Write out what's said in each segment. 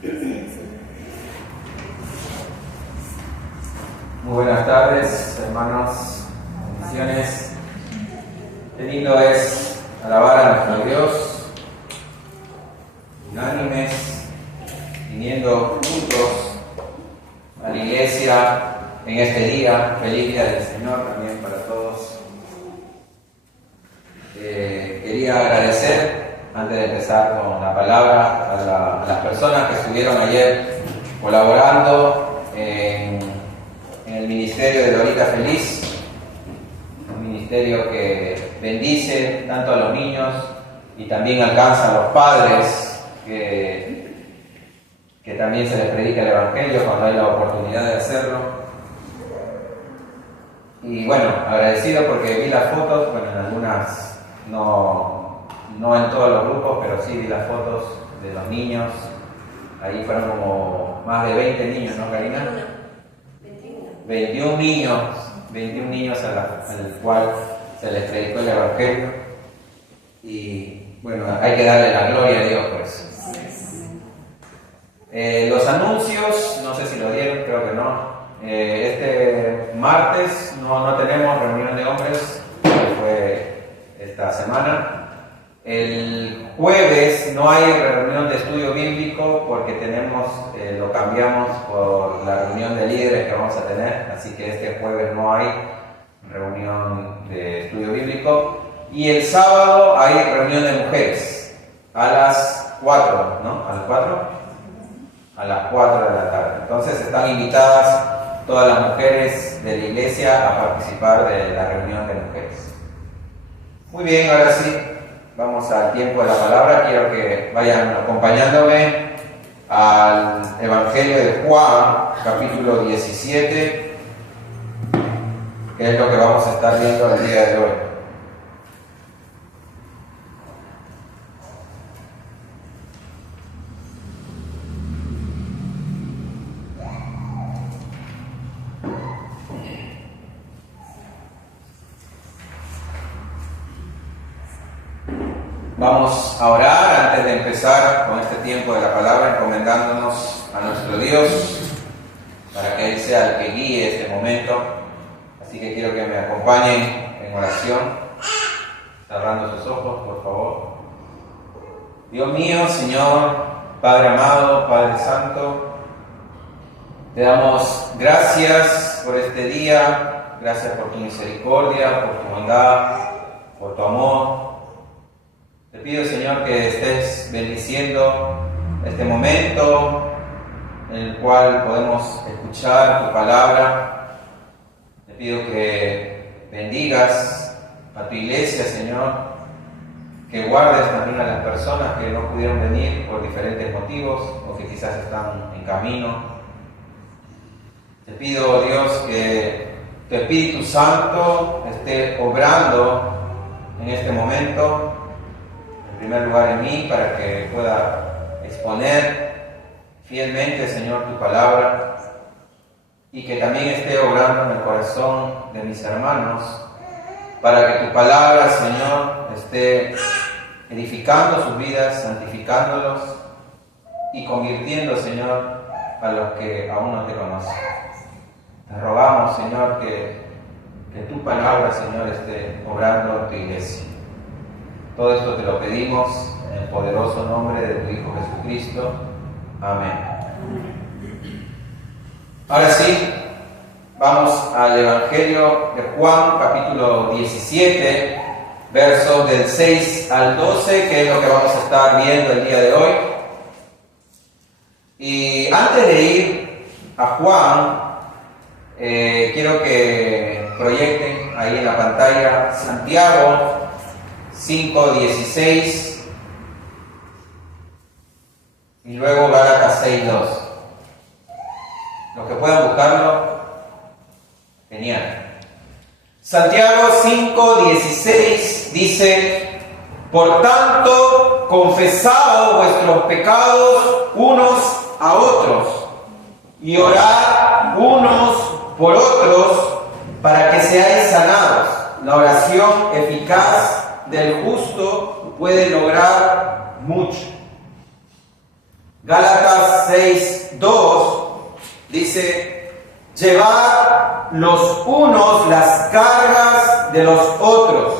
Muy buenas tardes, hermanos, bendiciones. Qué lindo es alabar a nuestro Dios, unánimes, viniendo juntos a la iglesia en este día. Feliz día del Señor también para todos. Quería agradecer, antes de empezar con la palabra, a las personas que estuvieron ayer colaborando en el ministerio de Dorita Feliz, un ministerio que bendice tanto a los niños y también alcanza a los padres, que también se les predica el Evangelio cuando hay la oportunidad de hacerlo. Y bueno, agradecido porque vi las fotos, bueno, en algunas, no en todos los grupos, pero sí vi las fotos de los niños. Ahí fueron como más de 20 niños, ¿no, Karina? 21 niños al cual se les predicó el Evangelio. Y bueno, hay que darle la gloria a Dios por eso. Los anuncios, no sé si lo dieron, creo que no. Este martes no tenemos reunión de hombres, que fue esta semana. El jueves no hay reunión de estudio bíblico porque lo cambiamos por la reunión de líderes que vamos a tener, así que este jueves no hay reunión de estudio bíblico. Y el sábado hay reunión de mujeres a las 4, ¿no? ¿A las 4? A las 4 de la tarde. Entonces están invitadas todas las mujeres de la iglesia a participar de la reunión de mujeres. Muy bien, ahora sí. Vamos al tiempo de la palabra. Quiero que vayan acompañándome al Evangelio de Juan, capítulo 17, que es lo que vamos a estar viendo el día de hoy. Vamos a orar antes de empezar con este tiempo de la palabra, encomendándonos a nuestro Dios para que Él sea el que guíe este momento. Así que quiero que me acompañen en oración, cerrando sus ojos, por favor. Dios mío, Señor, Padre amado, Padre santo, te damos gracias por este día, gracias por tu misericordia, por tu bondad, por tu amor. Te pido, Señor, que estés bendiciendo este momento en el cual podemos escuchar tu palabra. Te pido que bendigas a tu iglesia, Señor, que guardes también a las personas que no pudieron venir por diferentes motivos o que quizás están en camino. Te pido, Dios, que tu Espíritu Santo esté obrando en este momento, en primer lugar en mí, para que pueda exponer fielmente, Señor, tu palabra, y que también esté obrando en el corazón de mis hermanos, para que tu palabra, Señor, esté edificando sus vidas, santificándolos y convirtiendo, Señor, a los que aún no te conocen. Te rogamos, Señor, que tu palabra, Señor, esté obrando en tu iglesia. Todo esto te lo pedimos en el poderoso nombre de tu Hijo Jesucristo. Amén. Ahora sí, vamos al Evangelio de Juan, capítulo 17, versos del 6 al 12, que es lo que vamos a estar viendo el día de hoy. Y antes de ir a Juan, quiero que proyecten ahí en la pantalla Santiago 5:16 y luego Gálatas 6:2. Los que puedan buscarlo, genial. Santiago 5:16 dice: por tanto, confesad vuestros pecados unos a otros y orad unos por otros para que seáis sanados. La oración eficaz del justo puede lograr mucho. Gálatas 6:2 dice: llevad los unos las cargas de los otros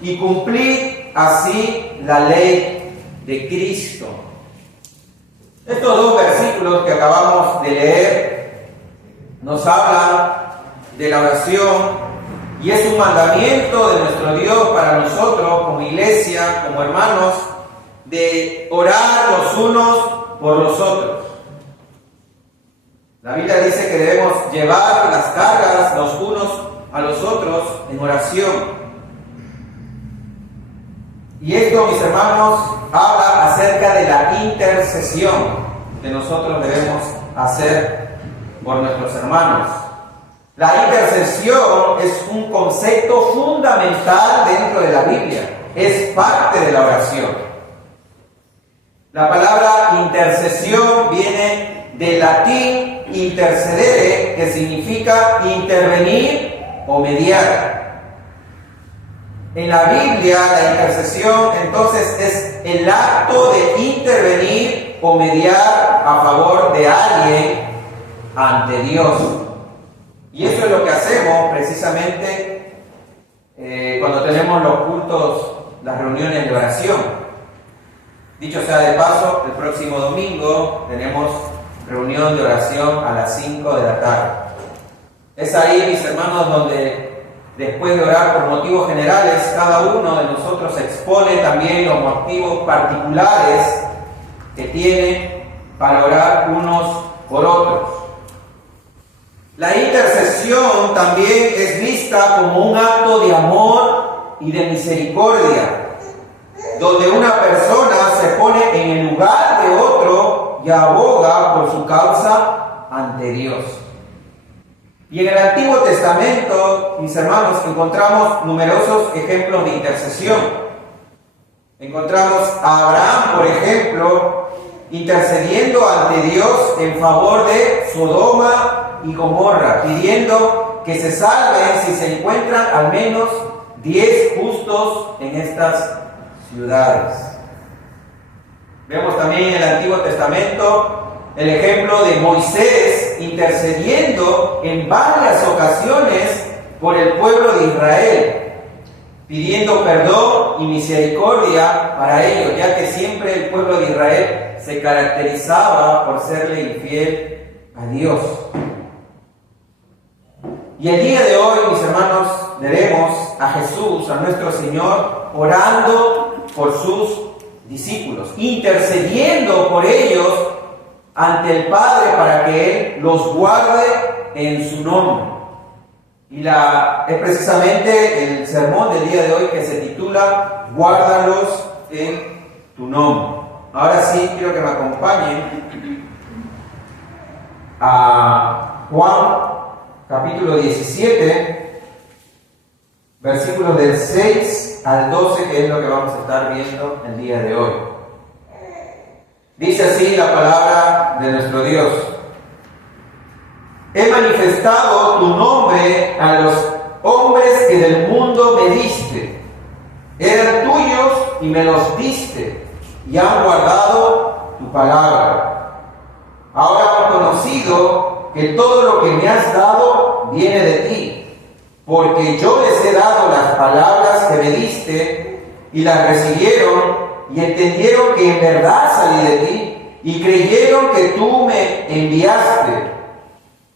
y cumplid así la ley de Cristo. Estos dos versículos que acabamos de leer nos hablan de la oración y es un mandamiento de nuestro Dios para nosotros como iglesia, como hermanos, de orar los unos por los otros. La Biblia dice que debemos llevar las cargas los unos a los otros en oración. Y esto, mis hermanos, habla acerca de la intercesión que nosotros debemos hacer por nuestros hermanos. La intercesión es un concepto fundamental dentro de la Biblia, es parte de la oración. La palabra intercesión viene del latín intercedere, que significa intervenir o mediar. En la Biblia, la intercesión entonces es el acto de intervenir o mediar a favor de alguien ante Dios. Y eso es lo que hacemos precisamente cuando tenemos los cultos, las reuniones de oración. Dicho sea de paso, el próximo domingo tenemos reunión de oración a las 5 de la tarde. Es ahí, mis hermanos, donde después de orar por motivos generales, cada uno de nosotros expone también los motivos particulares que tiene para orar unos por otros. La intercesión también es vista como un acto de amor y de misericordia, donde una persona se pone en el lugar de otro y aboga por su causa ante Dios. Y en el Antiguo Testamento, mis hermanos, encontramos numerosos ejemplos de intercesión. Encontramos a Abraham, por ejemplo, intercediendo ante Dios en favor de Sodoma y Gomorra, pidiendo que se salven si se encuentran al menos 10 justos en estas ciudades. Vemos también en el Antiguo Testamento el ejemplo de Moisés intercediendo en varias ocasiones por el pueblo de Israel, pidiendo perdón y misericordia para ellos, ya que siempre el pueblo de Israel se caracterizaba por serle infiel a Dios. Y el día de hoy, mis hermanos, veremos a Jesús, a nuestro Señor, orando por sus discípulos, intercediendo por ellos ante el Padre para que Él los guarde en su nombre. Y es precisamente el sermón del día de hoy que se titula Guárdalos en tu nombre. Ahora sí, quiero que me acompañen a Juan capítulo 17, versículos del 6 al 12, que es lo que vamos a estar viendo el día de hoy. Dice así la palabra de nuestro Dios: he manifestado tu nombre a los hombres que del mundo me diste. Eran tuyos y me los diste, y han guardado tu palabra. Ahora han conocido que todo lo que me has dado viene de ti, porque yo les he dado las palabras que me diste, y las recibieron, y entendieron que en verdad salí de ti, y creyeron que tú me enviaste.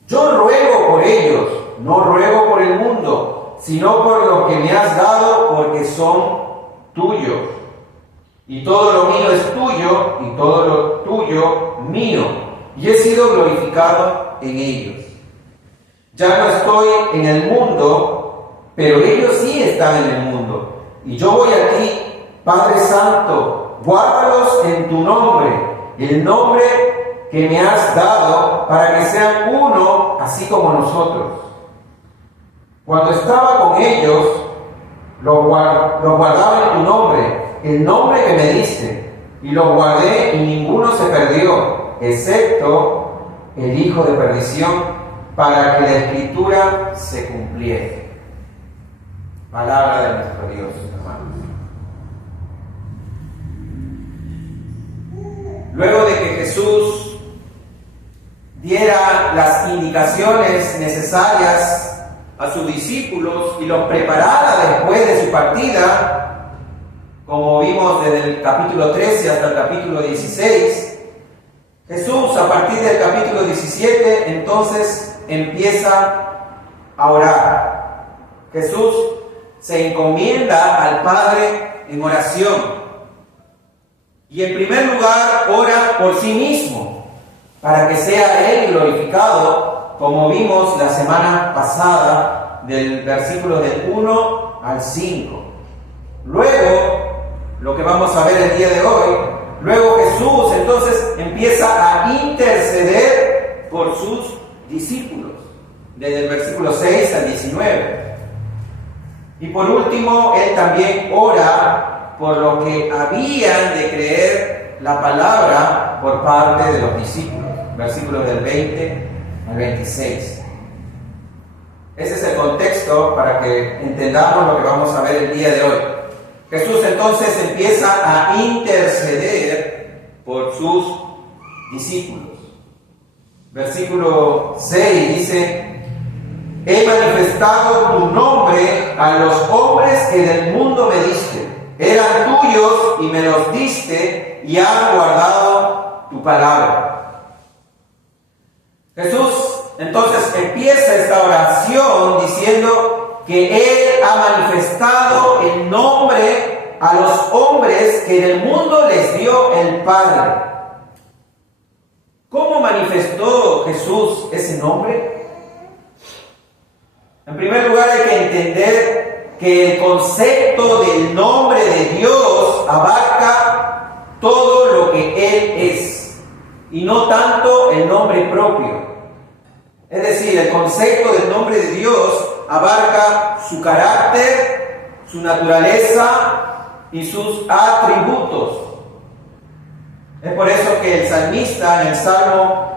Yo ruego por ellos, no ruego por el mundo, sino por lo que me has dado, porque son tuyos. Y todo lo mío es tuyo, y todo lo tuyo mío, y he sido glorificado en ellos. Ya no estoy en el mundo, pero ellos sí están en el mundo. Y yo voy a ti, Padre Santo, guárdalos en tu nombre, el nombre que me has dado, para que sean uno, así como nosotros. Cuando estaba con ellos, los guardaba en tu nombre, el nombre que me diste, y los guardé, y ninguno se perdió, excepto el hijo de perdición, para que la Escritura se cumpliera. Palabra de nuestro Dios, hermanos. luego de que Jesús diera las indicaciones necesarias a sus discípulos y los preparara después de su partida, como vimos desde el capítulo 13 hasta el capítulo 16, Jesús a partir del capítulo 17 entonces empieza a orar. Jesús se encomienda al Padre en oración y en primer lugar ora por sí mismo para que sea Él glorificado, como vimos la semana pasada del versículo del 1 al 5. Luego, lo que vamos a ver el día de hoy, luego Jesús entonces empieza a interceder por sus discípulos, desde el versículo 6 al 19. Y por último, Él también ora por lo que habían de creer la palabra por parte de los discípulos, versículos del 20 al 26. Ese es el contexto para que entendamos lo que vamos a ver el día de hoy. Jesús entonces empieza a interceder por sus discípulos. Versículo 6 dice: he manifestado tu nombre a los hombres que del mundo me diste. Eran tuyos y me los diste y han guardado tu palabra. Jesús entonces empieza esta oración diciendo que Él ha manifestado el nombre a los hombres que del mundo les dio el Padre. ¿Cómo manifestó Jesús ese nombre? En primer lugar hay que entender que el concepto del nombre de Dios abarca todo lo que Él es y no tanto el nombre propio. Es decir, el concepto del nombre de Dios abarca su carácter, su naturaleza y sus atributos. Es por eso que el salmista en el Salmo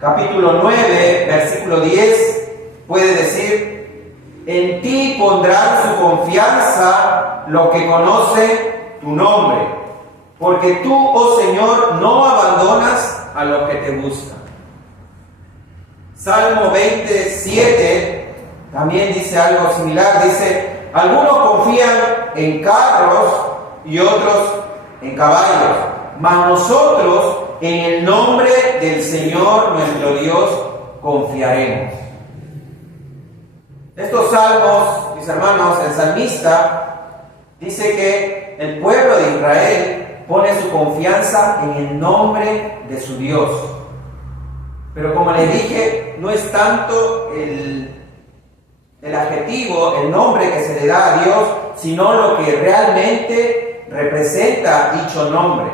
capítulo 9, versículo 10, puede decir: en ti pondrán su confianza los que conocen tu nombre, porque tú, oh Señor, no abandonas a los que te buscan. Salmo 27 también dice algo similar. Dice: algunos confían en carros y otros en caballos, mas nosotros en el nombre del Señor nuestro Dios confiaremos. Estos salmos, mis hermanos, el salmista dice que el pueblo de Israel pone su confianza en el nombre de su Dios. Pero como les dije, no es tanto el adjetivo, el nombre que se le da a Dios, sino lo que realmente representa dicho nombre.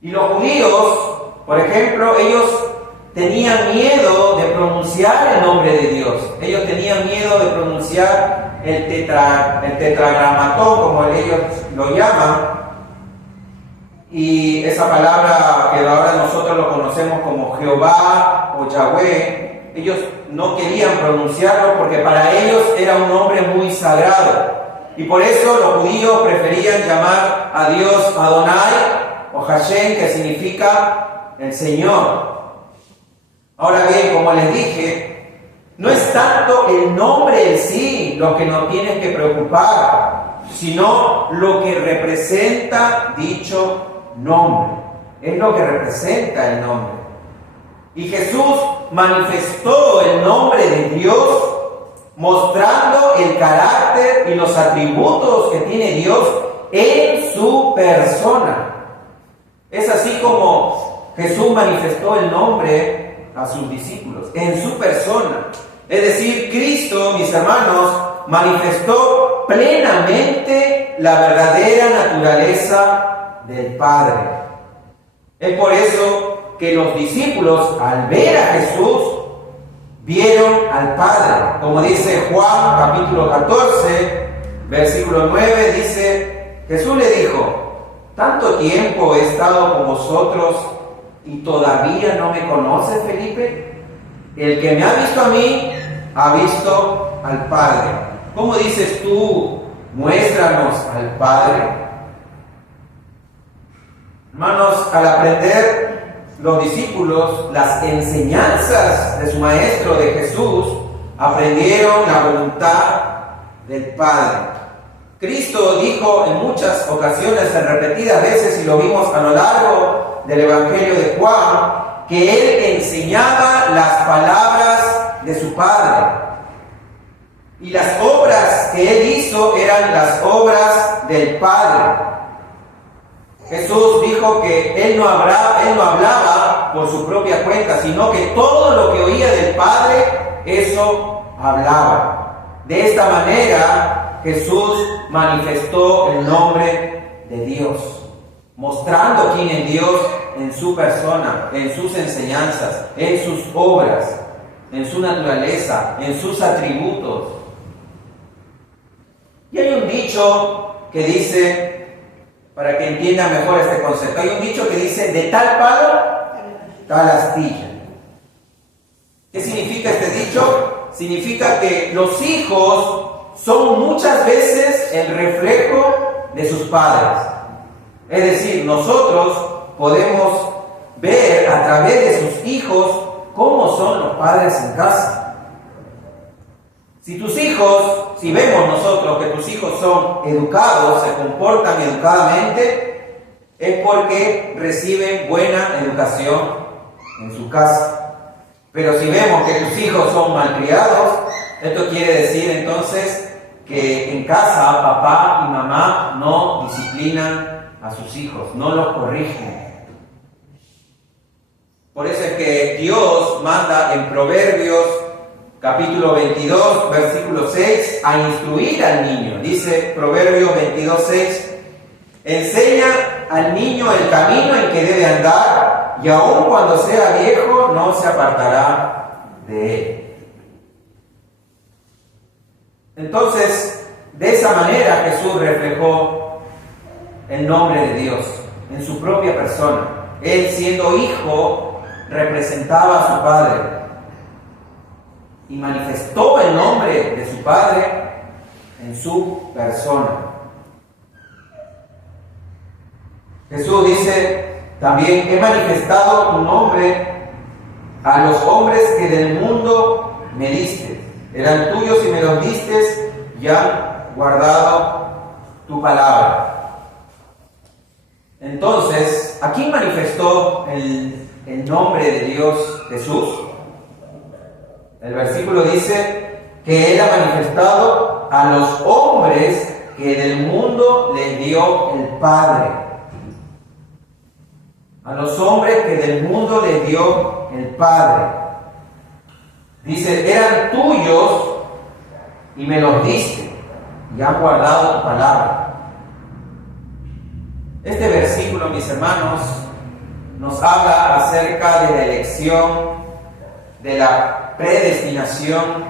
Y los judíos, por ejemplo, ellos tenían miedo de pronunciar el nombre de Dios. Ellos tenían miedo de pronunciar el tetragramatón, como ellos lo llaman. Y esa palabra que ahora nosotros lo conocemos como Jehová o Yahweh, ellos no querían pronunciarlo porque para ellos era un nombre muy sagrado. Y por eso los judíos preferían llamar a Dios Adonai o Hashem, que significa el Señor. Ahora bien, como les dije, no es tanto el nombre en sí lo que nos tiene que preocupar, sino lo que representa dicho nombre. Es lo que representa el nombre. Y Jesús manifestó el nombre de Dios mostrando el carácter y los atributos que tiene Dios en su persona. Es así como Jesús manifestó el nombre a sus discípulos, en su persona. Es decir, Cristo, mis hermanos, manifestó plenamente la verdadera naturaleza del Padre. Es por eso que los discípulos, al ver a Jesús, vieron al Padre. Como dice Juan capítulo 14, versículo 9, dice: Jesús le dijo: ¿tanto tiempo he estado con vosotros y todavía no me conoces, Felipe? El que me ha visto a mí, ha visto al Padre. ¿Cómo dices tú, muéstranos al Padre? Hermanos, al aprender los discípulos las enseñanzas de su maestro, de Jesús, aprendieron la voluntad del Padre. Cristo dijo en muchas ocasiones, en repetidas veces, y lo vimos a lo largo del Evangelio de Juan, que Él enseñaba las palabras de su Padre. Y las obras que Él hizo eran las obras del Padre. Jesús dijo que Él no hablaba por su propia cuenta, sino que todo lo que oía del Padre, eso hablaba. De esta manera, Jesús manifestó el nombre de Dios, mostrando quién es Dios en su persona, en sus enseñanzas, en sus obras, en su naturaleza, en sus atributos. Y hay un dicho que dice, para que entiendan mejor este concepto, hay un dicho que dice, de tal palo, tal astilla. ¿Qué significa este dicho? Significa que los hijos son muchas veces el reflejo de sus padres. Es decir, nosotros podemos ver a través de sus hijos cómo son los padres en casa. Si vemos nosotros que tus hijos son educados, se comportan educadamente, es porque reciben buena educación en su casa. Pero si vemos que tus hijos son malcriados, esto quiere decir entonces que en casa papá y mamá no disciplinan a sus hijos, no los corrigen. Por eso es que Dios manda en Proverbios capítulo 22, versículo 6, a instruir al niño. Dice Proverbios 22, 6, enseña al niño el camino en que debe andar, y aun cuando sea viejo no se apartará de él. Entonces, de esa manera Jesús reflejó el nombre de Dios en su propia persona. Él, siendo hijo, representaba a su Padre y manifestó el nombre de su Padre en su persona. Jesús dice también, he manifestado tu nombre a los hombres que del mundo me diste. Eran tuyos y me los diste, y han guardado tu palabra. Entonces, ¿a quién manifestó el nombre de Dios Jesús? El versículo dice que Él ha manifestado a los hombres que del mundo les dio el Padre. A los hombres que del mundo les dio el Padre. Dice, eran tuyos y me los diste, y han guardado tu palabra. Este versículo, mis hermanos, nos habla acerca de la elección, de la predestinación.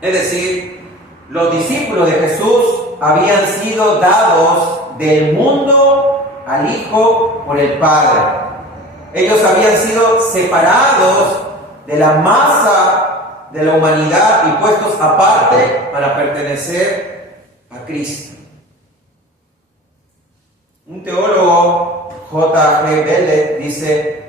Es decir, los discípulos de Jesús habían sido dados del mundo al Hijo por el Padre. Ellos habían sido separados de la masa de la humanidad y puestos aparte para pertenecer a Cristo. Un teólogo, J.G. Bellet, dice,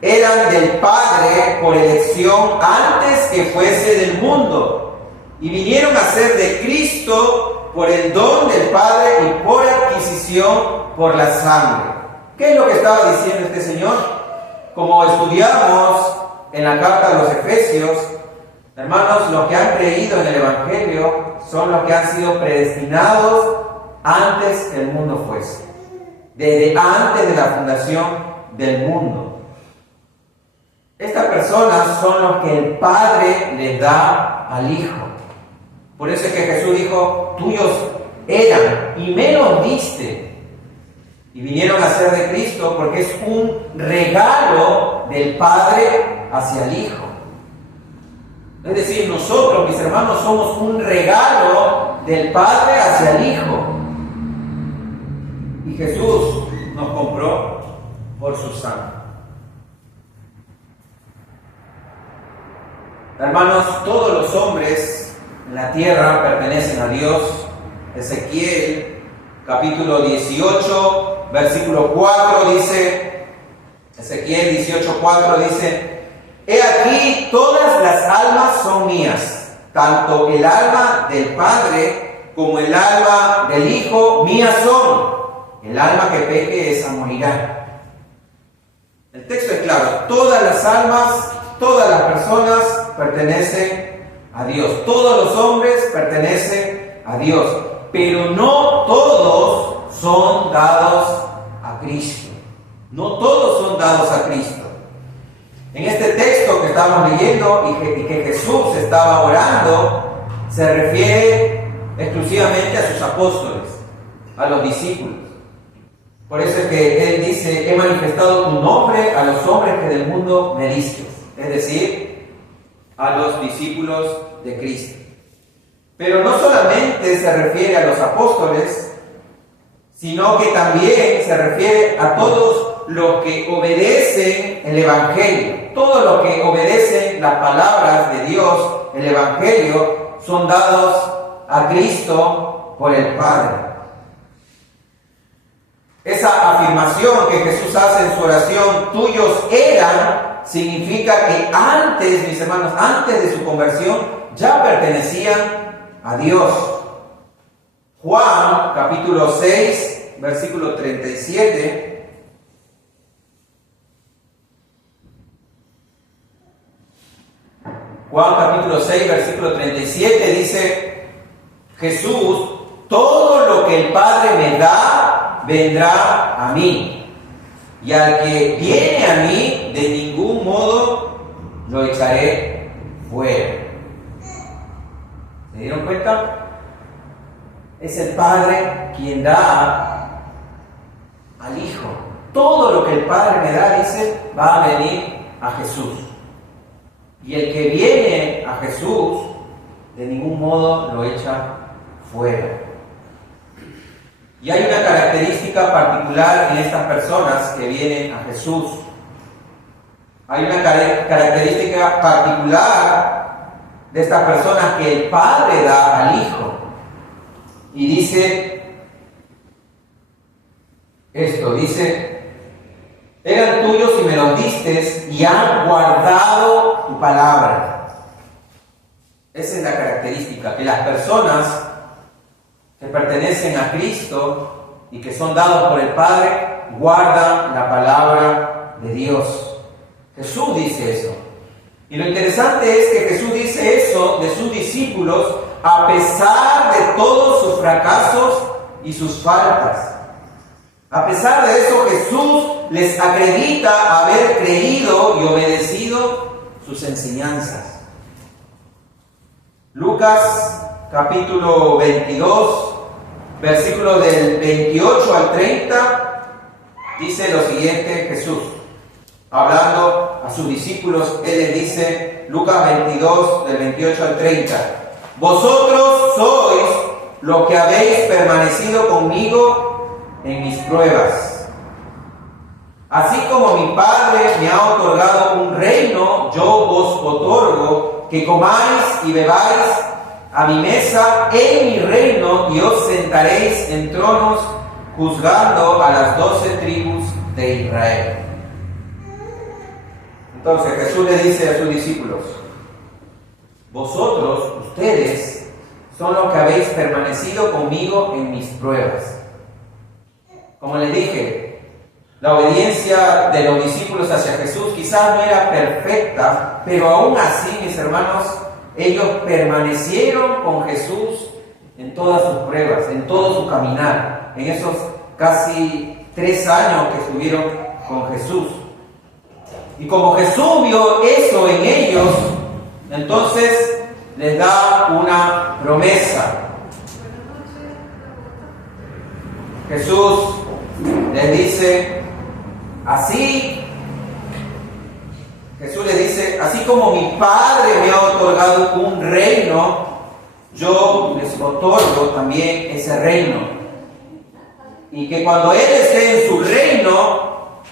eran del Padre por elección antes que fuese del mundo, y vinieron a ser de Cristo por el don del Padre y por adquisición por la sangre. ¿Qué es lo que estaba diciendo este señor? Como estudiamos en la carta de los Efesios, hermanos, los que han creído en el Evangelio son los que han sido predestinados antes que el mundo fuese, desde antes de la fundación del mundo. Estas personas son los que el Padre les da al Hijo. Por eso es que Jesús dijo, tuyos eran y me los diste. Y vinieron a ser de Cristo porque es un regalo del Padre hacia el Hijo. Es decir, nosotros, mis hermanos, somos un regalo del Padre hacia el Hijo. Y Jesús nos compró por su sangre. Hermanos, todos los hombres en la tierra pertenecen a Dios. Ezequiel, capítulo 18, versículo 4 dice, Ezequiel 18:4 dice, he aquí todas las almas son mías, tanto el alma del Padre como el alma del Hijo mías son. El alma que peque esa morirá. El texto es claro, todas las almas, todas las personas pertenecen a Dios, todos los hombres pertenecen a Dios, pero no todos son dados a Cristo. No todos son dados a Cristo. En este texto que estamos leyendo y que Jesús estaba orando, se refiere exclusivamente a sus apóstoles, a los discípulos. Por eso es que Él dice, he manifestado tu nombre a los hombres que del mundo me diste. Es decir, a los discípulos de Cristo. Pero no solamente se refiere a los apóstoles, sino que también se refiere a todos los que obedecen el Evangelio. Todos los que obedecen las palabras de Dios, el Evangelio, son dados a Cristo por el Padre. Esa afirmación que Jesús hace en su oración, tuyos eran, significa que antes, mis hermanos, antes de su conversión, ya pertenecían a Dios. Juan, capítulo 6, versículo 37. Juan, capítulo 6, versículo 37, dice, Jesús, todo lo que el Padre me da, vendrá a mí, y al que viene a mí, de ningún modo lo echaré fuera. ¿Se dieron cuenta? Es el Padre quien da al Hijo. Todo lo que el Padre me da, dice, va a venir a Jesús. Y el que viene a Jesús, de ningún modo lo echa fuera. Y hay una característica particular en estas personas que vienen a Jesús. Hay una característica particular de estas personas que el Padre da al Hijo. Y dice esto, dice, eran tuyos y me los diste y han guardado tu palabra. Esa es la característica, que las personas que pertenecen a Cristo y que son dados por el Padre, guardan la palabra de Dios. Jesús dice eso. Y lo interesante es que Jesús dice eso de sus discípulos a pesar de todos sus fracasos y sus faltas. A pesar de eso, Jesús les acredita haber creído y obedecido sus enseñanzas. Lucas capítulo 22, versículos del 28 al 30, dice lo siguiente Jesús, hablando a sus discípulos, Él les dice, Lucas 22, del 28 al 30, vosotros sois los que habéis permanecido conmigo en mis pruebas. Así como mi Padre me ha otorgado un reino, yo os otorgo que comáis y bebáis a mi mesa en mi reino y os sentaréis en tronos juzgando a las 12 tribus de Israel. Entonces Jesús le dice a sus discípulos, vosotros, ustedes, son los que habéis permanecido conmigo en mis pruebas. Como les dije, la obediencia de los discípulos hacia Jesús quizás no era perfecta, pero aún así, mis hermanos, ellos permanecieron con Jesús en todas sus pruebas, en todo su caminar, en esos casi 3 años que estuvieron con Jesús. Y como Jesús vio eso en ellos, entonces les da una promesa. Jesús les dice, Jesús les dice, así como mi Padre me ha otorgado un reino, yo les otorgo también ese reino. Y que cuando Él esté en su reino,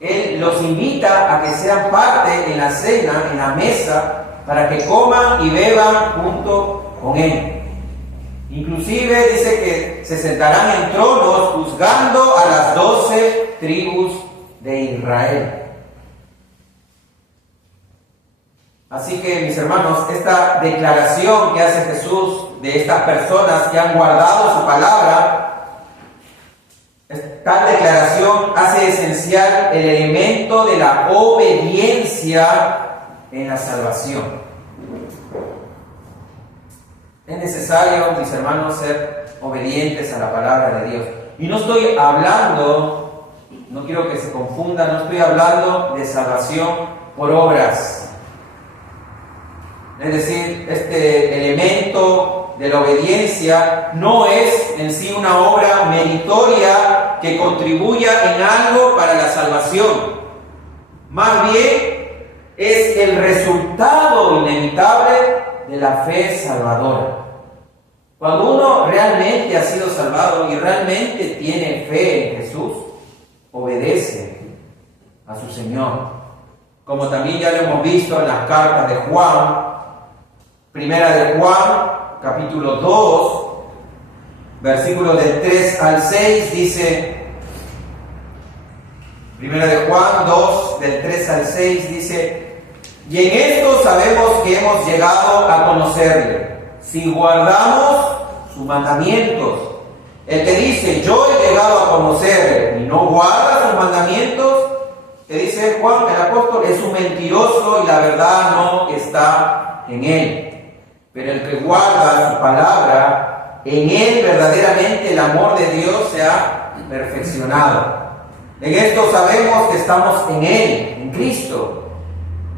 Él los invita a que sean parte en la cena, en la mesa, para que coman y beban junto con Él. Inclusive dice que se sentarán en tronos juzgando a las 12 tribus de Israel. Así que, mis hermanos, esta declaración que hace Jesús de estas personas que han guardado su palabra, esta declaración hace esencial el elemento de la obediencia en la salvación. Es necesario, mis hermanos, ser obedientes a la palabra de Dios. Y no estoy hablando, no quiero que se confunda, no estoy hablando de salvación por obras. Es decir, este elemento de la obediencia no es en sí una obra meritoria que contribuya en algo para la salvación. Más bien es el resultado inevitable de la fe salvadora. Cuando uno realmente ha sido salvado y realmente tiene fe en Jesús, obedece a su Señor. Como también ya lo hemos visto en las cartas de Juan, Primera de Juan, capítulo 2, versículos del 3 al 6, dice, Primera de Juan 2, del 3 al 6, dice, y en esto sabemos que hemos llegado a conocerle, si guardamos sus mandamientos. El que dice, yo he llegado a conocerle, y no guarda sus mandamientos, que dice Juan, el apóstol, es un mentiroso y la verdad no está en él. Pero el que guarda su palabra, en él verdaderamente el amor de Dios se ha perfeccionado. En esto sabemos que estamos en él, en Cristo.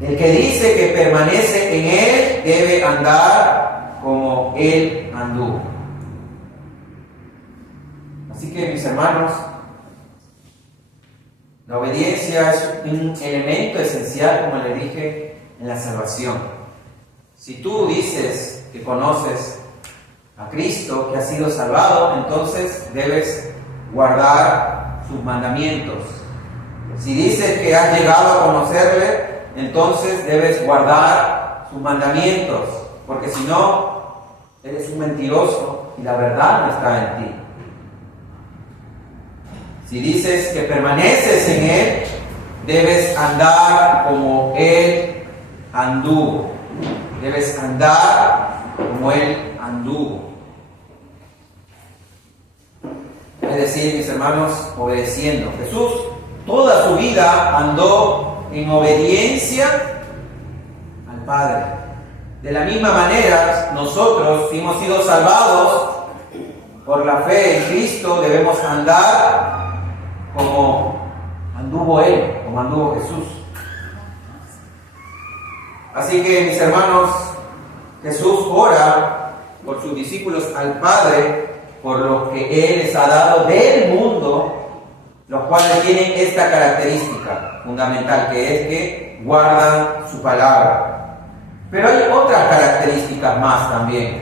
El que dice que permanece en él debe andar como él anduvo. Así que, mis hermanos, la obediencia es un elemento esencial, como le dije, en la salvación. Si tú dices que conoces a Cristo, que has sido salvado, entonces debes guardar sus mandamientos. Si dices que has llegado a conocerle, entonces debes guardar sus mandamientos, porque si no, eres un mentiroso y la verdad no está en ti. Si dices que permaneces en Él, debes andar como Él anduvo. Debes andar como Él anduvo. Es decir, mis hermanos, obedeciendo. Jesús toda su vida andó en obediencia al Padre. De la misma manera, nosotros, si hemos sido salvados por la fe en Cristo, debemos andar como anduvo Él, como anduvo Jesús. Así que, mis hermanos, Jesús ora por sus discípulos al Padre, por lo que Él les ha dado del mundo, los cuales tienen esta característica fundamental, que es que guardan su palabra. Pero hay otras características más también,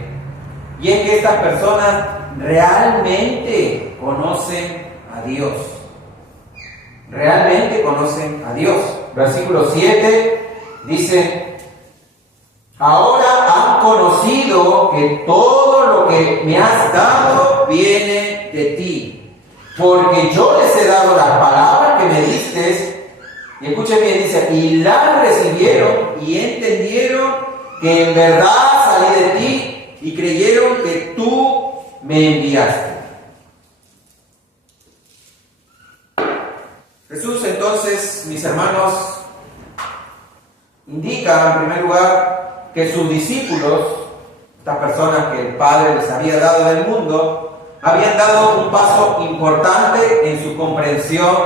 y es que estas personas realmente conocen a Dios. Realmente conocen a Dios. Versículo 7 dice, ahora han conocido que todo lo que me has dado viene de ti, porque yo les he dado las palabras que me diste, y escuchen bien, dice, y las recibieron y entendieron que en verdad salí de ti y creyeron que tú me enviaste. Jesús entonces, mis hermanos, indica en primer lugar que sus discípulos, estas personas que el Padre les había dado del mundo, habían dado un paso importante en su comprensión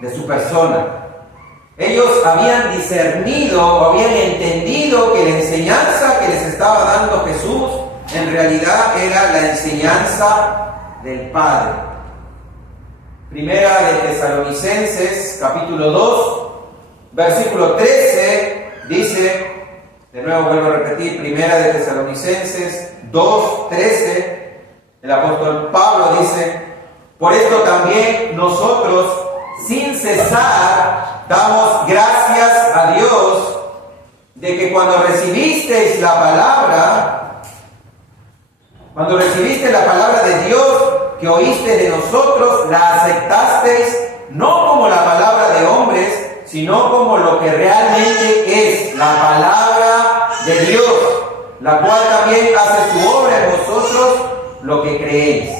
de su persona. Ellos habían discernido o habían entendido que la enseñanza que les estaba dando Jesús en realidad era la enseñanza del Padre. Primera de Tesalonicenses, capítulo 2, versículo 13, dice, de nuevo vuelvo a repetir, Primera de Tesalonicenses 2, 13, el apóstol Pablo dice, por esto también nosotros, sin cesar, damos gracias a Dios de que cuando recibisteis la palabra de Dios, que oíste de nosotros la aceptasteis no como la palabra de hombres, sino como lo que realmente es la palabra de Dios, la cual también hace su obra en vosotros, los que creéis.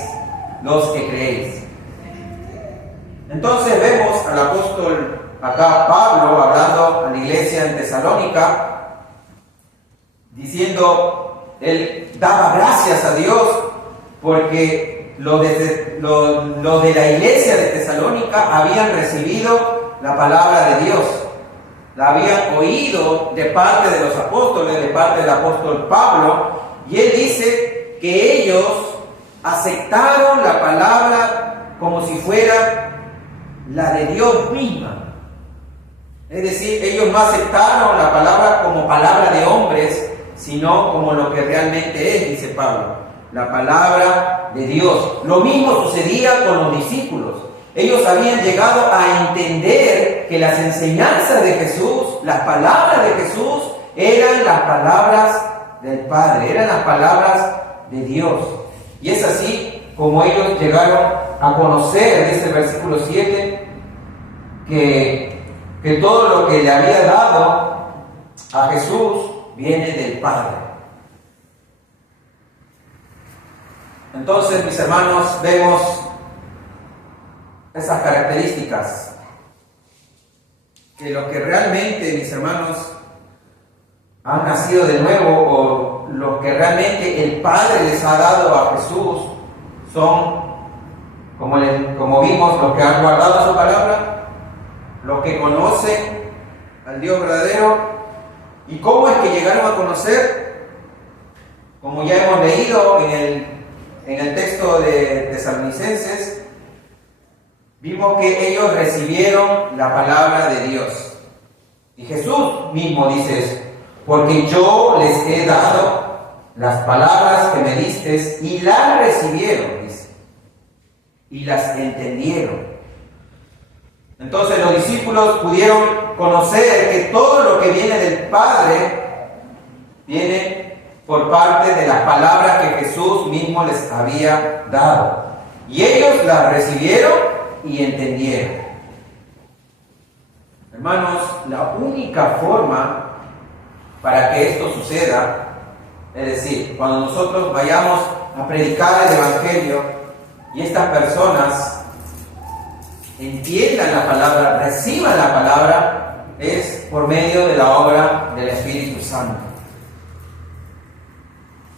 Entonces vemos al apóstol acá Pablo hablando a la iglesia en Tesalónica, diciendo, él daba gracias a Dios porque los de la iglesia de Tesalónica habían recibido la palabra de Dios, la habían oído de parte de los apóstoles, de parte del apóstol Pablo, y él dice que ellos aceptaron la palabra como si fuera la de Dios misma. Es decir, ellos no aceptaron la palabra como palabra de hombres, sino como lo que realmente es, dice Pablo, la palabra de Dios. Lo mismo sucedía con los discípulos. Ellos habían llegado a entender que las enseñanzas de Jesús, las palabras de Jesús, eran las palabras del Padre, eran las palabras de Dios. Y es así como ellos llegaron a conocer, dice el versículo 7, que todo lo que le había dado a Jesús viene del Padre. Entonces, mis hermanos, vemos esas características, que lo que realmente, mis hermanos, han nacido de nuevo, o lo que realmente el Padre les ha dado a Jesús, son, como vimos, los que han guardado su palabra, los que conocen al Dios verdadero. ¿Y cómo es que llegaron a conocer? Como ya hemos leído en el texto de Tesalonicenses, vimos que ellos recibieron la palabra de Dios. Y Jesús mismo dice eso, porque yo les he dado las palabras que me diste y las recibieron, dice, y las entendieron. Entonces los discípulos pudieron conocer que todo lo que viene del Padre viene por parte de las palabras que Jesús mismo les había dado. Y ellos las recibieron y entendieron. Hermanos, la única forma para que esto suceda, es decir, cuando nosotros vayamos a predicar el Evangelio y estas personas entiendan la palabra, reciban la palabra, es por medio de la obra del Espíritu Santo.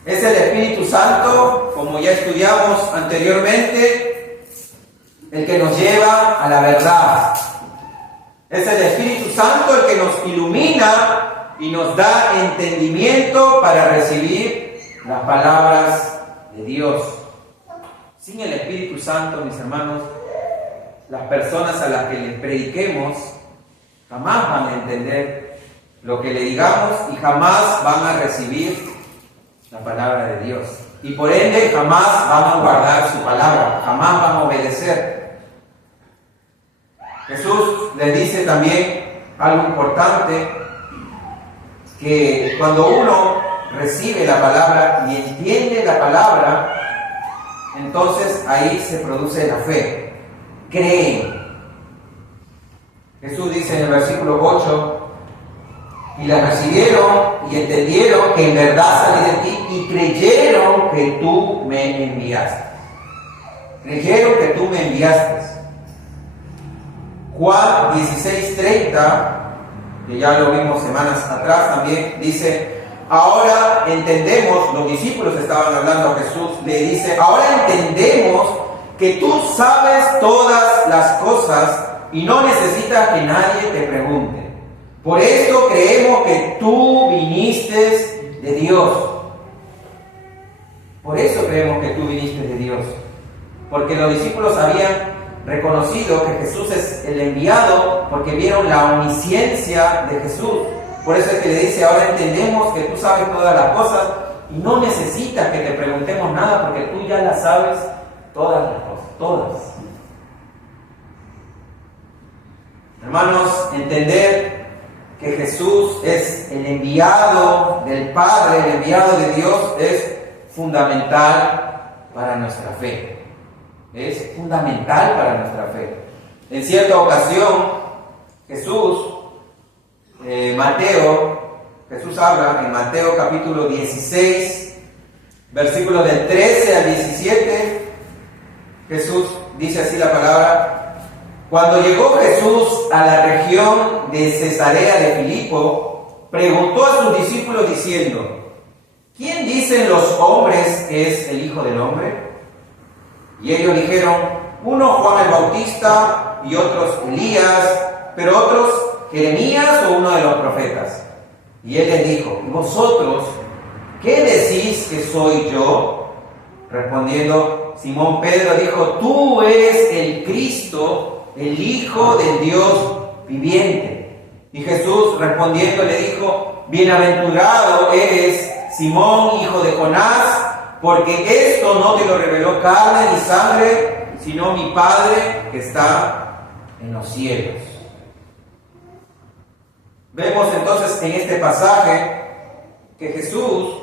Es el Espíritu Santo, como ya estudiamos anteriormente, el que nos lleva a la verdad. Es el Espíritu Santo el que nos ilumina y nos da entendimiento para recibir las palabras de Dios. Sin el Espíritu Santo, mis hermanos, las personas a las que les prediquemos jamás van a entender lo que le digamos y jamás van a recibir la palabra de Dios. Y por ende jamás van a guardar su palabra, jamás van a obedecer. Jesús les dice también algo importante, que cuando uno recibe la palabra y entiende la palabra, entonces ahí se produce la fe. Creen. Jesús dice en el versículo 8, y la recibieron y entendieron que en verdad salí de ti y creyeron que tú me enviaste. Creyeron que tú me enviaste. Juan 16:30, que ya lo vimos semanas atrás también, dice, ahora entendemos, los discípulos estaban hablando a Jesús, le dice, ahora entendemos que tú sabes todas las cosas y no necesitas que nadie te pregunte. Por esto creemos que tú viniste de Dios. Por eso creemos que tú viniste de Dios. Porque los discípulos habían reconocido que Jesús es el enviado, porque vieron la omnisciencia de Jesús. Por eso es que le dice, ahora entendemos que tú sabes todas las cosas y no necesitas que te preguntemos nada, porque tú ya las sabes todas las cosas, todas. Hermanos, entender que Jesús es el enviado del Padre, el enviado de Dios, es fundamental para nuestra fe. es fundamental para nuestra fe. En cierta ocasión, Jesús habla en Mateo capítulo 16, versículos del 13 al 17. Jesús dice así la palabra: Cuando llegó Jesús a la región de Cesarea de Filipo, preguntó a sus discípulos diciendo: ¿Quién dicen los hombres que es el Hijo del Hombre? Y ellos dijeron: uno Juan el Bautista, y otros Elías, pero otros Jeremías o uno de los profetas. Y él les dijo: ¿y vosotros qué decís que soy yo? Respondiendo Simón Pedro dijo: tú eres el Cristo, el Hijo del Dios viviente. Y Jesús respondiendo le dijo: bienaventurado eres, Simón, hijo de Jonás, porque esto no te lo reveló carne ni sangre, sino mi Padre que está en los cielos. Vemos entonces en este pasaje que Jesús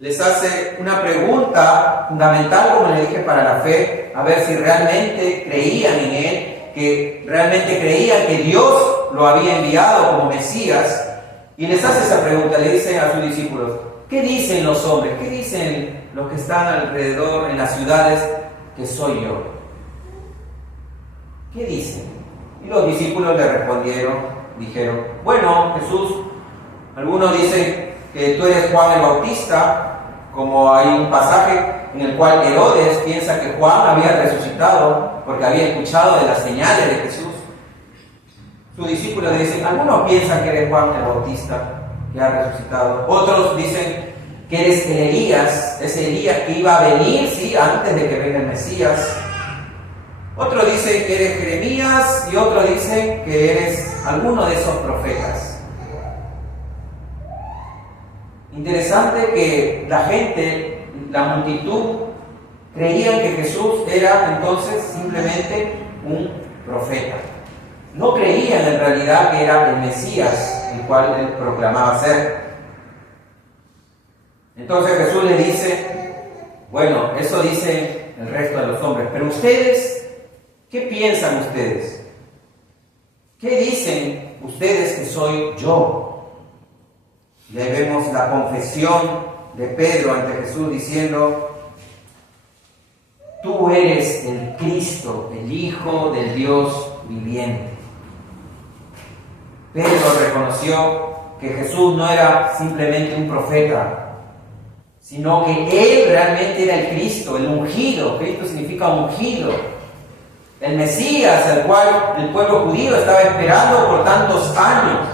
les hace una pregunta fundamental, como le dije, para la fe, a ver si realmente creían en Él, que realmente creían que Dios lo había enviado como Mesías, y les hace esa pregunta, le dicen a sus discípulos: ¿qué dicen los hombres? ¿Qué dicen los que están alrededor en las ciudades que soy yo? ¿Qué dicen? Y los discípulos le dijeron: bueno, Jesús, algunos dicen que tú eres Juan el Bautista, como hay un pasaje en el cual Herodes piensa que Juan había resucitado porque había escuchado de las señales de Jesús. Sus discípulos le dicen: algunos piensan que eres Juan el Bautista, que ha resucitado. Otros dicen que eres Elías, ese Elías que iba a venir, sí, antes de que venga el Mesías. Otros dicen que eres Jeremías y otros dicen que eres alguno de esos profetas. Interesante que la gente, la multitud, creían que Jesús era entonces simplemente un profeta. No creían en realidad que era el Mesías, el cual él proclamaba ser. Entonces Jesús le dice: bueno, eso dicen el resto de los hombres, pero ustedes, ¿qué piensan ustedes? ¿Qué dicen ustedes que soy yo? Y ahí vemos la confesión de Pedro ante Jesús diciendo: tú eres el Cristo, el Hijo del Dios viviente. Pedro reconoció que Jesús no era simplemente un profeta, sino que Él realmente era el Cristo, el ungido. Cristo significa ungido. El Mesías, al cual el pueblo judío estaba esperando por tantos años.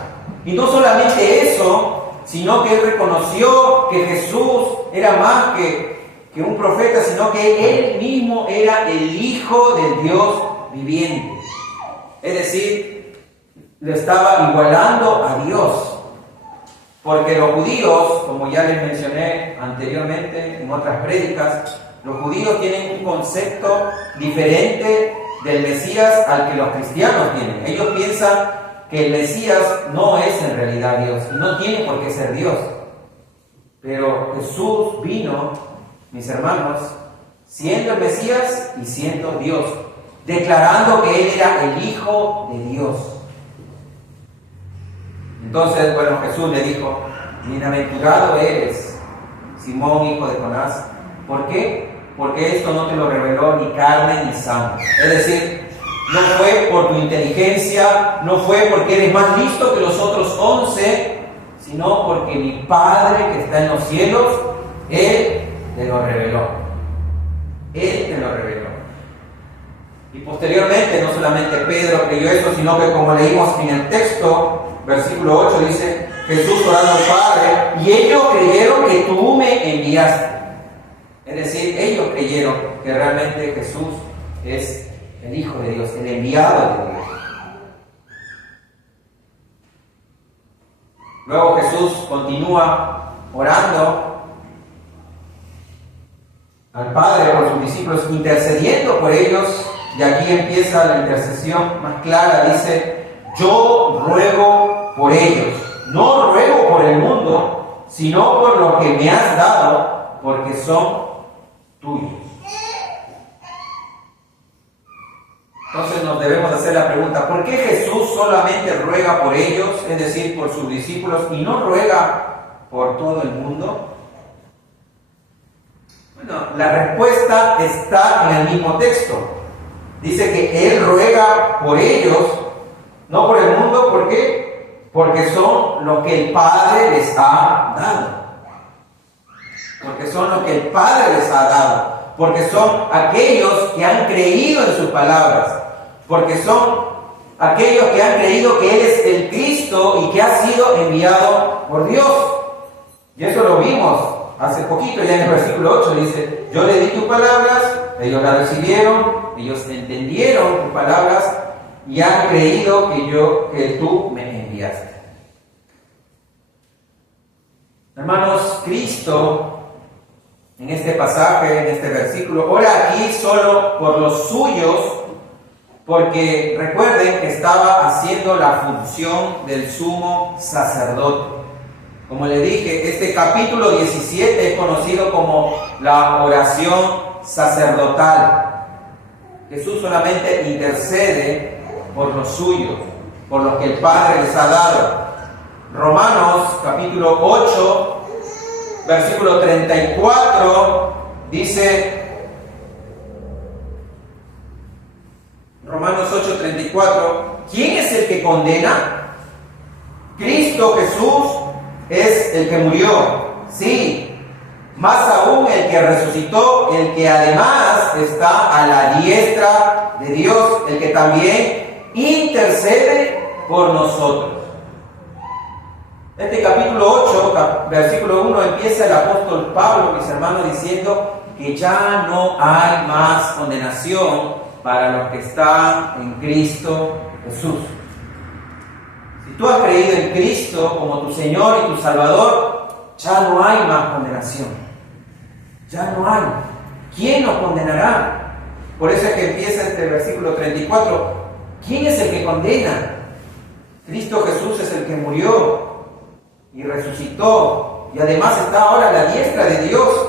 Y no solamente eso, sino que él reconoció que Jesús era más que un profeta, sino que él mismo era el Hijo del Dios viviente. Es decir, le estaba igualando a Dios. Porque los judíos, como ya les mencioné anteriormente en otras prédicas, los judíos tienen un concepto diferente del Mesías al que los cristianos tienen. Ellos piensan que el Mesías no es en realidad Dios, y no tiene por qué ser Dios. Pero Jesús vino, mis hermanos, siendo el Mesías y siendo Dios, declarando que Él era el Hijo de Dios. Entonces, bueno, Jesús le dijo: bienaventurado eres, Simón, hijo de Jonás. ¿Por qué? Porque esto no te lo reveló ni carne ni sangre. Es decir, no fue por tu inteligencia, no fue porque eres más listo que los otros 11, sino porque mi Padre que está en los cielos, Él te lo reveló. Él te lo reveló. Y posteriormente, no solamente Pedro creyó eso, sino que, como leímos en el texto, versículo 8 dice: Jesús orando al Padre, y ellos creyeron que tú me enviaste. Es decir, ellos creyeron que realmente Jesús es el Hijo de Dios, el enviado de Dios. Luego Jesús continúa orando al Padre por sus discípulos, intercediendo por ellos, y aquí empieza la intercesión más clara. Dice: yo ruego por ellos, no ruego por el mundo, sino por lo que me has dado, porque son tuyos. Entonces nos debemos hacer la pregunta, ¿por qué Jesús solamente ruega por ellos, es decir, por sus discípulos, y no ruega por todo el mundo? Bueno, la respuesta está en el mismo texto. Dice que Él ruega por ellos, no por el mundo. ¿Por qué? Porque son lo que el Padre les ha dado. Porque son lo que el Padre les ha dado. Porque son aquellos que han creído en sus palabras. Porque son aquellos que han creído que Él es el Cristo y que ha sido enviado por Dios. Y eso lo vimos hace poquito, ya en el versículo 8 dice: yo le di tus palabras, ellos las recibieron, ellos entendieron tus palabras y han creído que tú me enviaste. Hermanos, Cristo en este pasaje, en este versículo, ora aquí solo por los suyos, porque recuerden que estaba haciendo la función del sumo sacerdote. Como le dije, este capítulo 17 es conocido como la oración sacerdotal. Jesús solamente intercede por los suyos, por los que el Padre les ha dado. Romanos capítulo 8, versículo 34, dice, Romanos 8, 34, ¿quién es el que condena? Cristo Jesús es el que murió, sí, más aún el que resucitó, el que además está a la diestra de Dios, el que también intercede por nosotros. Este capítulo 8, versículo 1, empieza el apóstol Pablo, mis hermanos, diciendo que ya no hay más condenación para los que están en Cristo Jesús. Si tú has creído en Cristo como tu Señor y tu Salvador, ya no hay más condenación. Ya no hay. ¿Quién nos condenará? Por eso es que empieza este versículo 34. ¿Quién es el que condena? Cristo Jesús es el que murió y resucitó y además está ahora a la diestra de Dios.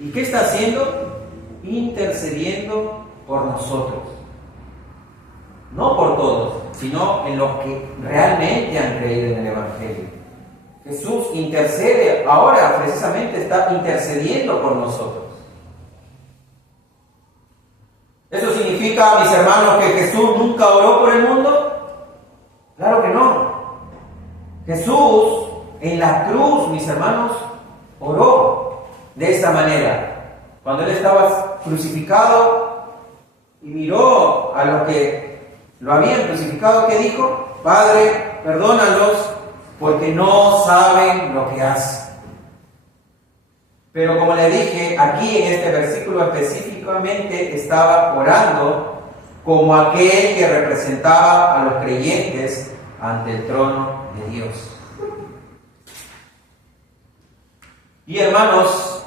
¿Y qué está haciendo? Intercediendo por nosotros. No por todos, sino en los que realmente han creído en el Evangelio. Jesús intercede, ahora precisamente está intercediendo por nosotros. ¿Eso significa, mis hermanos, que Jesús nunca oró por el mundo? Claro que no. Jesús en la cruz, mis hermanos, oró de esta manera. Cuando Él estaba crucificado y miró a los que lo habían crucificado, ¿qué dijo? Padre, perdónalos porque no saben lo que hacen. Pero como le dije, aquí en este versículo específicamente estaba orando como aquel que representaba a los creyentes ante el trono de Dios. Y hermanos,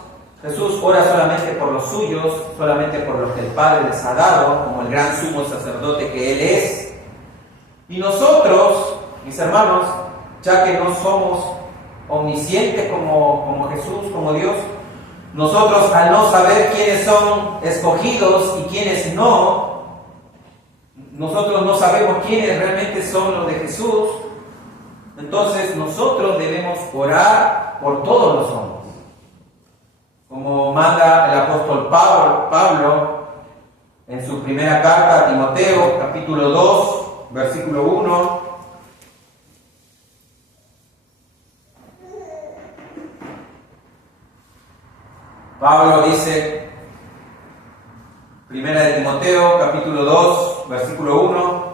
Jesús ora solamente por los suyos, solamente por los que el Padre les ha dado, como el gran sumo sacerdote que Él es. Y nosotros, mis hermanos, ya que no somos omniscientes como Jesús, como Dios, nosotros al no saber quiénes son escogidos y quiénes no, nosotros no sabemos quiénes realmente son los de Jesús. Entonces nosotros debemos orar por todos los hombres. Como manda el apóstol Pablo en su primera carta a Timoteo, capítulo 2, versículo 1. Pablo dice, primera de Timoteo, capítulo 2, versículo 1.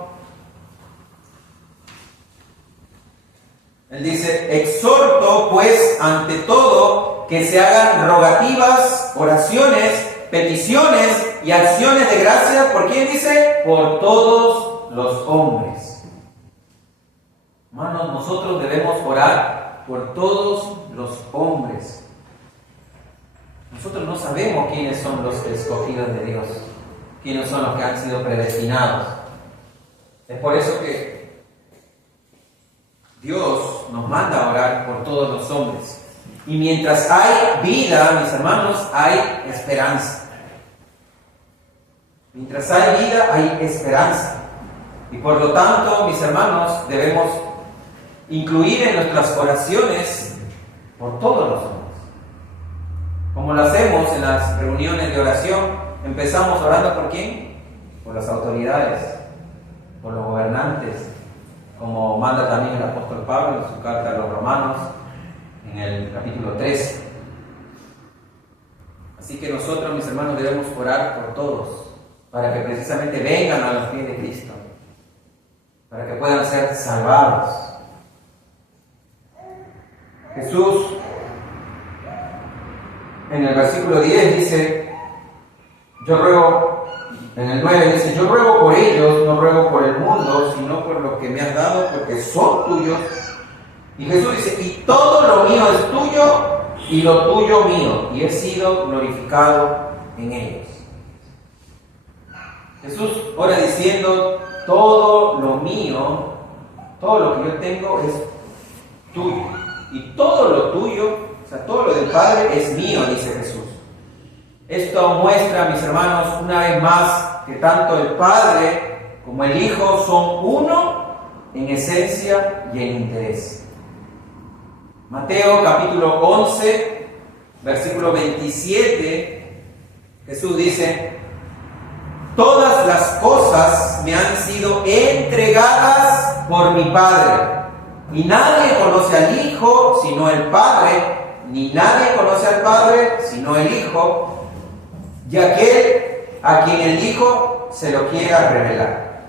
Él dice, exhorto pues ante todo que se hagan rogativas, oraciones, peticiones y acciones de gracia. ¿Por quién dice? Por todos los hombres. Hermanos, nosotros debemos orar por todos los hombres. Nosotros no sabemos quiénes son los escogidos de Dios, quiénes son los que han sido predestinados. Es por eso que Dios nos manda a orar por todos los hombres. Y mientras hay vida, mis hermanos, hay esperanza. Mientras hay vida, hay esperanza. Y por lo tanto, mis hermanos, debemos incluir en nuestras oraciones por todos los hombres. Como lo hacemos en las reuniones de oración, empezamos orando ¿por quién? Por las autoridades, por los gobernantes, como manda también el apóstol Pablo en su carta a los Romanos, en el capítulo 13. Así que nosotros, mis hermanos, debemos orar por todos, para que precisamente vengan a los pies de Cristo, para que puedan ser salvados. Jesús, en el versículo 10 dice, en el 9 dice, yo ruego por ellos, no ruego por el mundo, sino por lo que me has dado, porque son tuyos. Y Jesús dice, y todo lo mío es tuyo, y lo tuyo mío, y he sido glorificado en ellos. Jesús ora diciendo, todo lo mío, todo lo que yo tengo es tuyo. Y todo lo tuyo, o sea, todo lo del Padre es mío, dice Jesús. Esto muestra, mis hermanos, una vez más, que tanto el Padre como el Hijo son uno en esencia y en interés. Mateo capítulo 11, versículo 27, Jesús dice, todas las cosas me han sido entregadas por mi Padre, y nadie conoce al Hijo sino el Padre, ni nadie conoce al Padre sino el Hijo, y aquel a quien el Hijo se lo quiera revelar.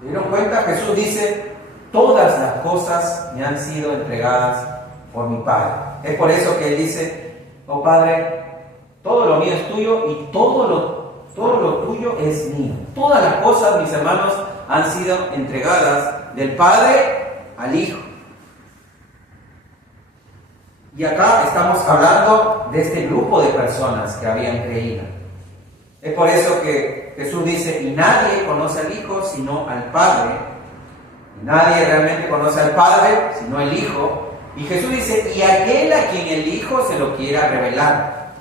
¿Se dieron cuenta? Jesús dice, todas las cosas me han sido entregadas por mi Padre. Es por eso que Él dice, oh Padre, todo lo mío es tuyo y todo lo tuyo es mío. Todas las cosas, mis hermanos, han sido entregadas del Padre al Hijo. Y acá estamos hablando de este grupo de personas que habían creído. Es por eso que Jesús dice, y nadie conoce al Hijo sino al Padre. Y nadie realmente conoce al Padre sino el Hijo. Y Jesús dice, y aquel a quien el Hijo se lo quiera revelar.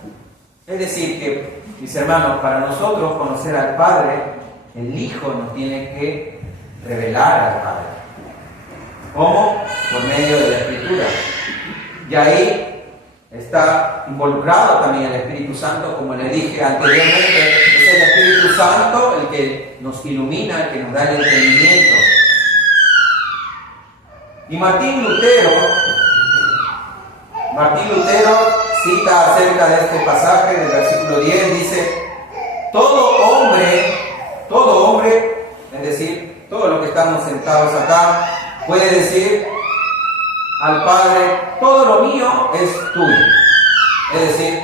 Es decir, que, mis hermanos, para nosotros conocer al Padre, el Hijo nos tiene que revelar al Padre. ¿Cómo? Por medio de la Escritura. Y ahí está involucrado también el Espíritu Santo, como le dije anteriormente, es el Espíritu Santo el que nos ilumina, el que nos da el entendimiento. Y Martín Lutero cita acerca de este pasaje del versículo 10, dice, todo hombre, es decir, todos los que estamos sentados acá, puede decir al Padre, todo lo mío es tuyo. Es decir,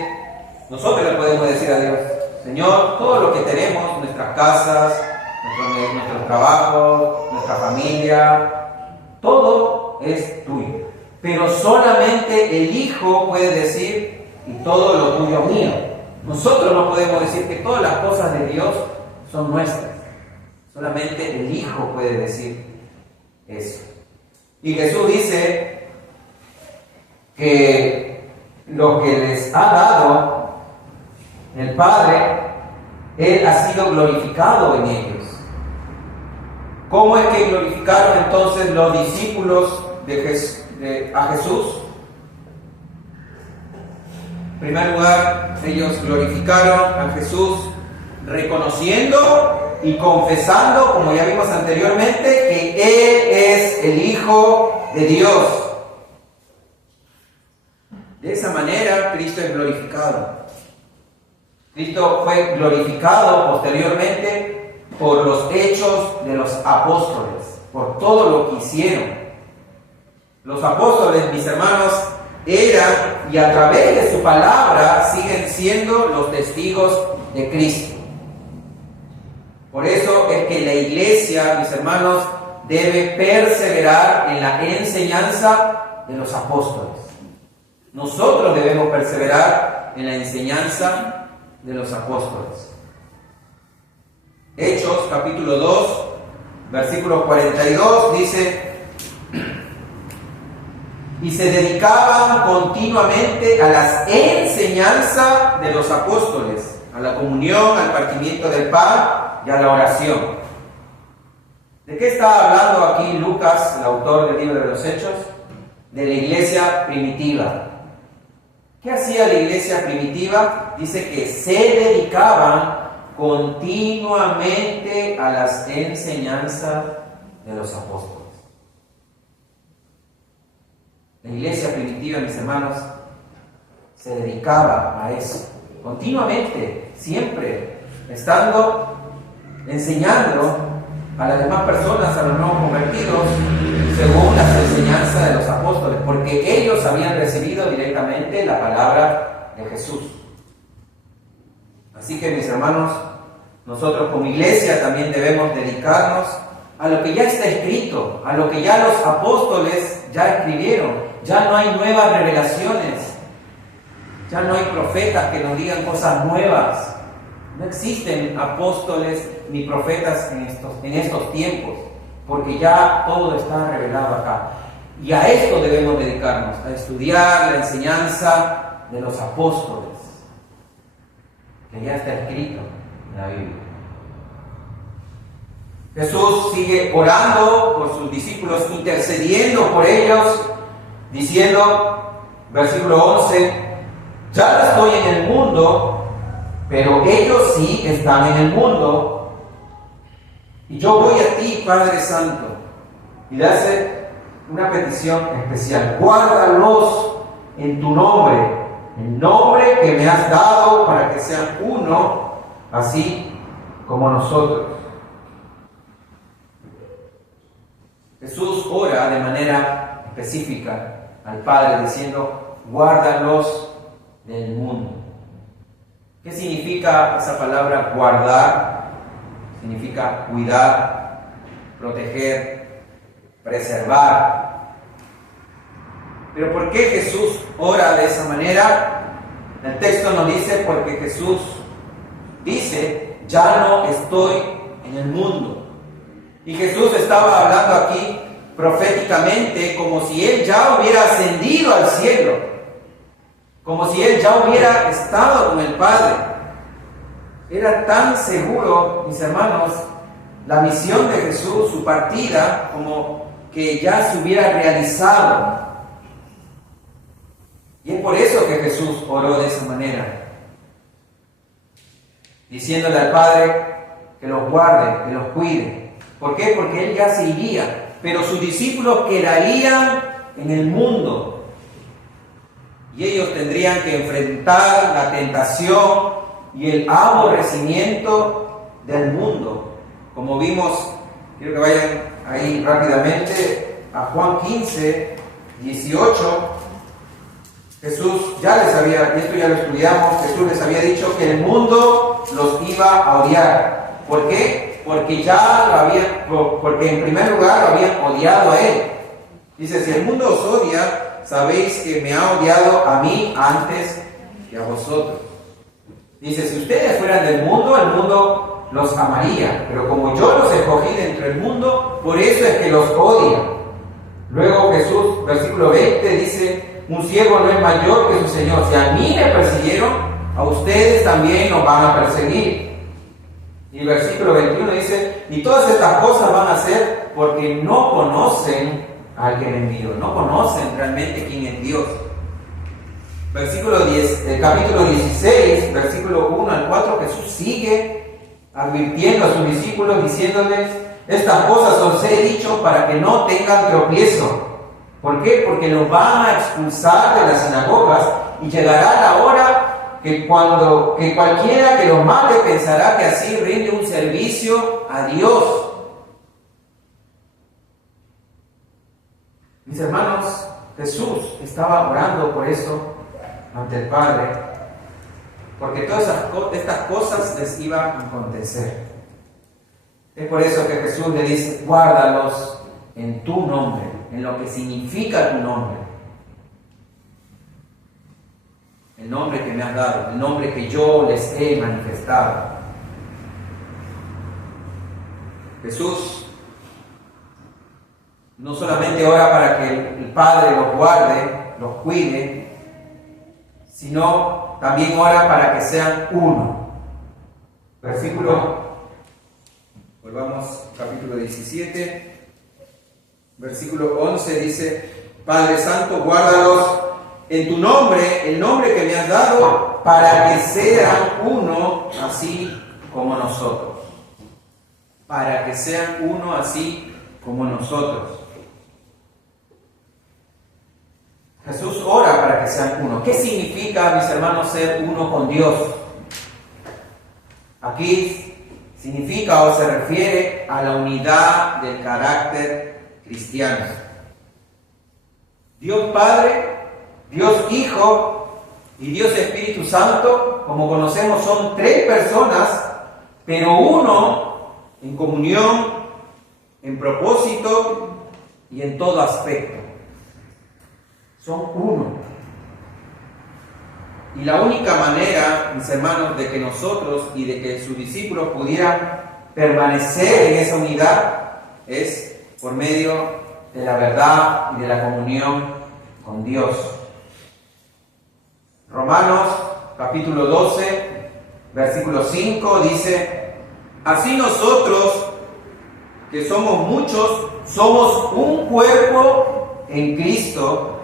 nosotros le podemos decir a Dios, Señor, todo lo que tenemos, nuestras casas, nuestros trabajos, nuestra familia, todo es tuyo. Pero solamente el Hijo puede decir, y todo lo tuyo mío. Nosotros no podemos decir que todas las cosas de Dios son nuestras. Solamente el Hijo puede decir eso. Y Jesús dice que lo que les ha dado el Padre, Él ha sido glorificado en ellos. ¿Cómo es que glorificaron entonces los discípulos a Jesús? En primer lugar, ellos glorificaron a Jesús reconociendo y confesando, como ya vimos anteriormente, que Él es el Hijo de Dios. De esa manera, Cristo es glorificado. Cristo fue glorificado posteriormente por los hechos de los apóstoles, por todo lo que hicieron. Los apóstoles, mis hermanos, eran y a través de su palabra siguen siendo los testigos de Cristo. Por eso es que la iglesia, mis hermanos, debe perseverar en la enseñanza de los apóstoles. Nosotros debemos perseverar en la enseñanza de los apóstoles. Hechos capítulo 2, versículo 42 dice: y se dedicaban continuamente a las enseñanzas de los apóstoles, a la comunión, al partimiento del pan y a la oración. ¿De qué está hablando aquí Lucas, el autor del libro de los Hechos? De la iglesia primitiva. ¿Qué hacía la iglesia primitiva? Dice que se dedicaban continuamente a las enseñanzas de los apóstoles. La iglesia primitiva, mis hermanos, se dedicaba a eso, continuamente, siempre, estando enseñando a las demás personas, a los nuevos convertidos, según las enseñanzas de los apóstoles, porque ellos habían recibido directamente la palabra de Jesús. Así que, mis hermanos, nosotros como iglesia también debemos dedicarnos a lo que ya está escrito, a lo que ya los apóstoles ya escribieron. Ya no hay nuevas revelaciones, ya no hay profetas que nos digan cosas nuevas. No existen apóstoles ni profetas en estos tiempos, porque ya todo está revelado acá. Y a esto debemos dedicarnos, a estudiar la enseñanza de los apóstoles, que ya está escrito en la Biblia. Jesús sigue orando por sus discípulos, intercediendo por ellos, diciendo, versículo 11, ya no estoy en el mundo, pero ellos sí están en el mundo, y yo voy a ti, Padre Santo. Y le hace una petición especial: guárdalos en tu nombre, el nombre que me has dado, para que sean uno, así como nosotros. Jesús ora de manera específica al Padre diciendo, guárdalos del mundo. ¿Qué significa esa palabra guardar? Significa cuidar, proteger, preservar. Pero ¿por qué Jesús ora de esa manera? El texto nos dice, porque Jesús dice, ya no estoy en el mundo. Y Jesús estaba hablando aquí proféticamente como si Él ya hubiera ascendido al cielo, como si Él ya hubiera estado con el Padre. Era tan seguro, mis hermanos, la misión de Jesús, su partida, como que ya se hubiera realizado. Y es por eso que Jesús oró de esa manera, diciéndole al Padre que los guarde, que los cuide. ¿Por qué? Porque Él ya se iría, pero sus discípulos quedarían en el mundo. Y ellos tendrían que enfrentar la tentación y el aborrecimiento del mundo. Como vimos, quiero que vayan ahí rápidamente a Juan 15, 18. Jesús ya les había, y esto ya lo estudiamos, Jesús les había dicho que el mundo los iba a odiar. ¿Por qué? Porque porque en primer lugar lo habían odiado a Él. Dice, si el mundo os odia, sabéis que me ha odiado a mí antes que a vosotros. Dice, si ustedes fueran del mundo, el mundo los amaría, pero como yo los escogí de entre el mundo, por eso es que los odia. Luego Jesús, versículo 20, dice, un siervo no es mayor que su Señor. Si a mí me persiguieron, a ustedes también los van a perseguir. Y el versículo 21 dice, y todas estas cosas van a ser porque no conocen al que me envió, no conocen realmente quién es Dios. Versículo 10, capítulo 16, versículo 1 al 4, Jesús sigue advirtiendo a sus discípulos, diciéndoles, estas cosas os he dicho para que no tengan tropiezo. ¿Por qué? Porque los van a expulsar de las sinagogas y llegará la hora que cualquiera que los mate pensará que así rinde un servicio a Dios. Mis hermanos, Jesús estaba orando por eso ante el Padre, porque todas estas cosas les iban a acontecer. Es por eso que Jesús le dice, guárdalos en tu nombre, en lo que significa tu nombre. El nombre que me has dado, el nombre que yo les he manifestado. Jesús no solamente ora para que el Padre los guarde, los cuide, sino también ora para que sean uno. Volvamos capítulo 17, versículo 11 dice: Padre Santo, guárdalos en tu nombre, el nombre que me has dado, para que sean uno así como nosotros. Para que sean uno así como nosotros. Jesús ora para que sean uno. ¿Qué significa, mis hermanos, ser uno con Dios? Aquí significa o se refiere a la unidad del carácter cristiano. Dios Padre, Dios Hijo y Dios Espíritu Santo, como conocemos, son tres personas, pero uno en comunión, en propósito y en todo aspecto. Son uno. Y la única manera, mis hermanos, de que nosotros y de que sus discípulos pudieran permanecer en esa unidad es por medio de la verdad y de la comunión con Dios. Romanos capítulo 12, versículo 5 dice: Así nosotros, que somos muchos, somos un cuerpo en Cristo,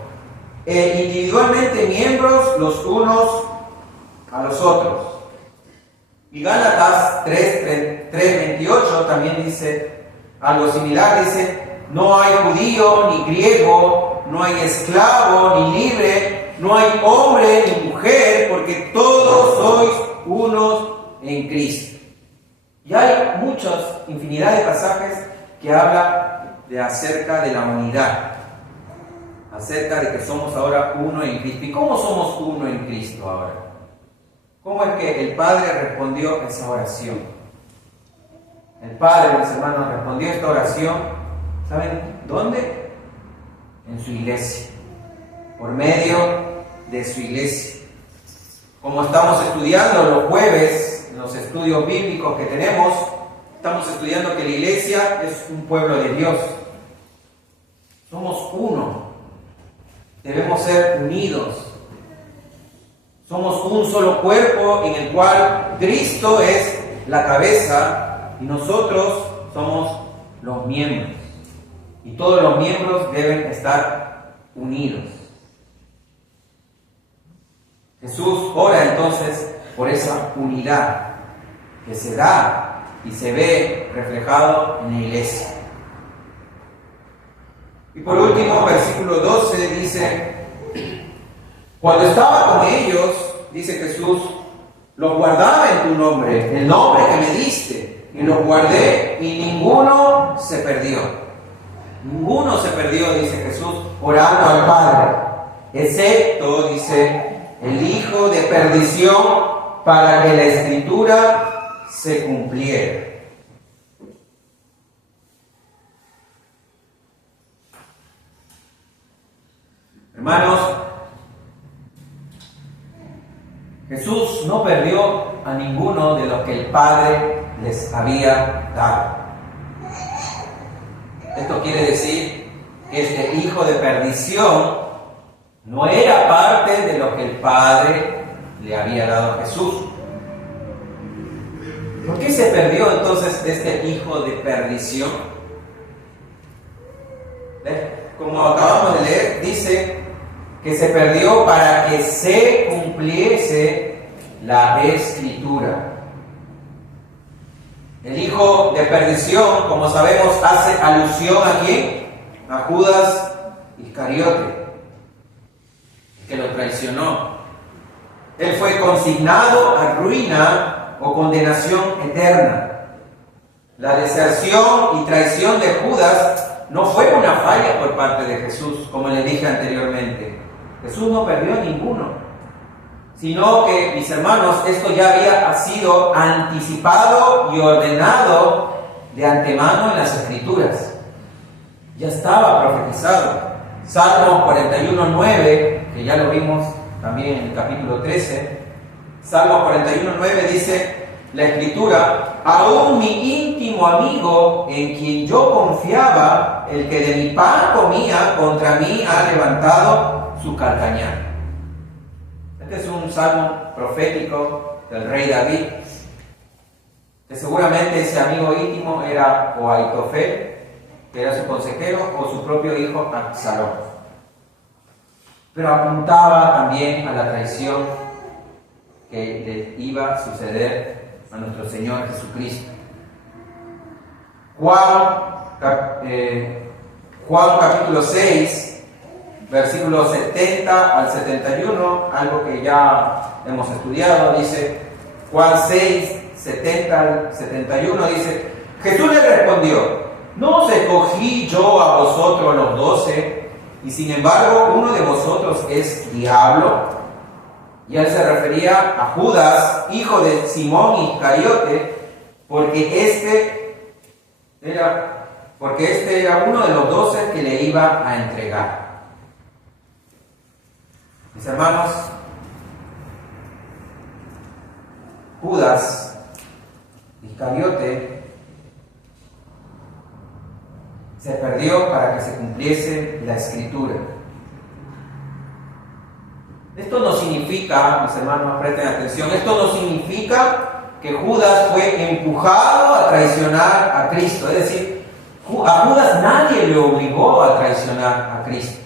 individualmente miembros los unos a los otros. Y Gálatas 3:28 también dice algo similar, dice: No hay judío ni griego, no hay esclavo ni libre, no hay hombre ni mujer, porque todos sois unos en Cristo. Y hay infinidad de pasajes que hablan acerca de la unidad, acerca de que somos ahora uno en Cristo. ¿Y cómo somos uno en Cristo ahora? ¿Cómo es que el Padre respondió a esa oración? El Padre, mis hermanos, respondió a esta oración, ¿saben dónde? En su iglesia, por medio de su iglesia. Como estamos estudiando los jueves, en los estudios bíblicos que tenemos, estamos estudiando que la iglesia es un pueblo de Dios. Somos uno. Debemos ser unidos. Somos un solo cuerpo en el cual Cristo es la cabeza y nosotros somos los miembros. Y todos los miembros deben estar unidos. Jesús ora entonces por esa unidad que se da y se ve reflejado en la iglesia. Y por último, versículo 12 dice: Cuando estaba con ellos, dice Jesús, los guardaba en tu nombre, el nombre que me diste, y los guardé, y ninguno se perdió. Ninguno se perdió, dice Jesús, orando al Padre, excepto, dice, el hijo de perdición, para que la Escritura se cumpliera. Hermanos, Jesús no perdió a ninguno de los que el Padre les había dado. Esto quiere decir que este hijo de perdición no era parte de lo que el Padre le había dado a Jesús. ¿Por qué se perdió entonces este hijo de perdición? Como acabamos de leer, dice que se perdió para que se cumpliese la Escritura. El hijo de perdición, como sabemos, hace alusión ¿a quién? A Judas Iscariote, que lo traicionó. Él fue consignado a ruina o condenación eterna. La deserción y traición de Judas no fue una falla por parte de Jesús, como le dije anteriormente. Jesús no perdió a ninguno, sino que, mis hermanos, esto ya había sido anticipado y ordenado de antemano en las Escrituras. Ya estaba profetizado. Salmo 41:9, que ya lo vimos también en el capítulo 13. Salmo 41:9 dice la Escritura: aún mi íntimo amigo, en quien yo confiaba, el que de mi pan comía, contra mí ha levantado su calcañar. Este es un salmo profético del rey David. que seguramente ese amigo íntimo era o Aitofel, que era su consejero, o su propio hijo Absalón. Pero apuntaba también a la traición que le iba a suceder a nuestro Señor Jesucristo. Juan capítulo 6, versículos 70 al 71, algo que ya hemos estudiado, dice Juan 6, 70 al 71, dice: Jesús le respondió: ¿no os escogí yo a vosotros los 12? Y sin embargo uno de vosotros es diablo. Y él se refería a Judas, hijo de Simón Iscariote, porque este era uno de los 12 que le iba a entregar. Mis hermanos, Judas Iscariote se perdió para que se cumpliese la Escritura. Esto no significa, mis hermanos, presten atención, esto no significa que Judas fue empujado a traicionar a Cristo. Es decir, a Judas nadie le obligó a traicionar a Cristo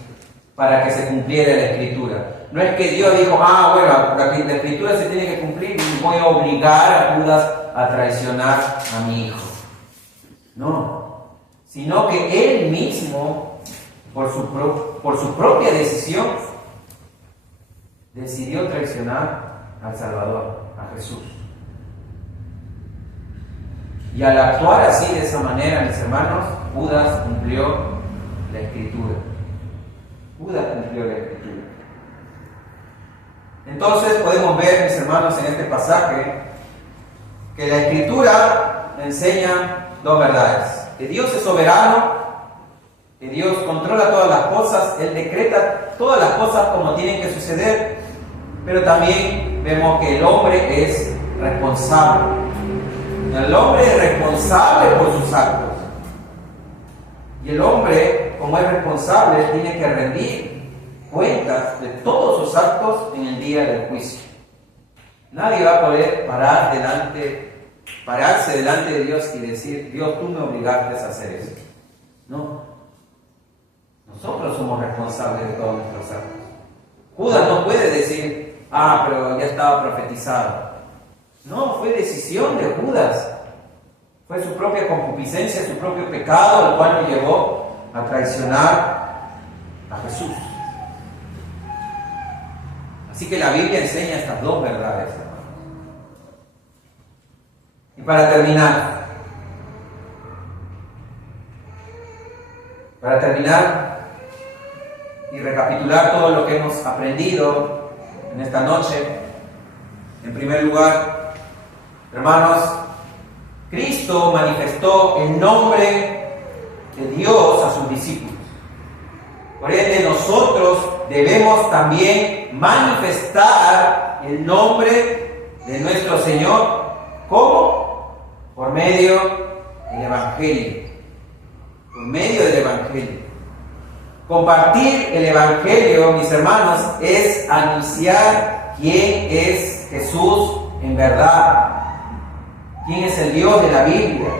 para que se cumpliera la Escritura. No es que Dios dijo: bueno, la Escritura se tiene que cumplir y voy a obligar a Judas a traicionar a mi hijo. No, sino que él mismo, por su propia decisión, decidió traicionar al Salvador, a Jesús. Y al actuar así, de esa manera, mis hermanos, Judas cumplió la Escritura. Judas cumplió la Escritura. Entonces podemos ver, mis hermanos, en este pasaje, que la Escritura enseña dos verdades: que Dios es soberano, que Dios controla todas las cosas, Él decreta todas las cosas como tienen que suceder, pero también vemos que el hombre es responsable. El hombre es responsable por sus actos. Y el hombre, como es responsable, tiene que rendir cuentas de todos sus actos en el día del juicio. Nadie va a poder pararse delante de Dios y decir: Dios, tú me obligaste a hacer eso. No. Nosotros somos responsables de todos nuestros actos. Judas no puede decir: pero ya estaba profetizado. No, fue decisión de Judas. Fue su propia concupiscencia, su propio pecado, el cual lo llevó a traicionar a Jesús. Así que la Biblia enseña estas dos verdades, hermanos. Y para terminar y recapitular todo lo que hemos aprendido en esta noche, en primer lugar, hermanos, Cristo manifestó el nombre de Dios a sus discípulos. Por ende, nosotros debemos también manifestar el nombre de nuestro Señor. ¿Cómo? Por medio del Evangelio. Por medio del Evangelio. Compartir el Evangelio, mis hermanos, es anunciar quién es Jesús en verdad. ¿Quién es el Dios de la Biblia?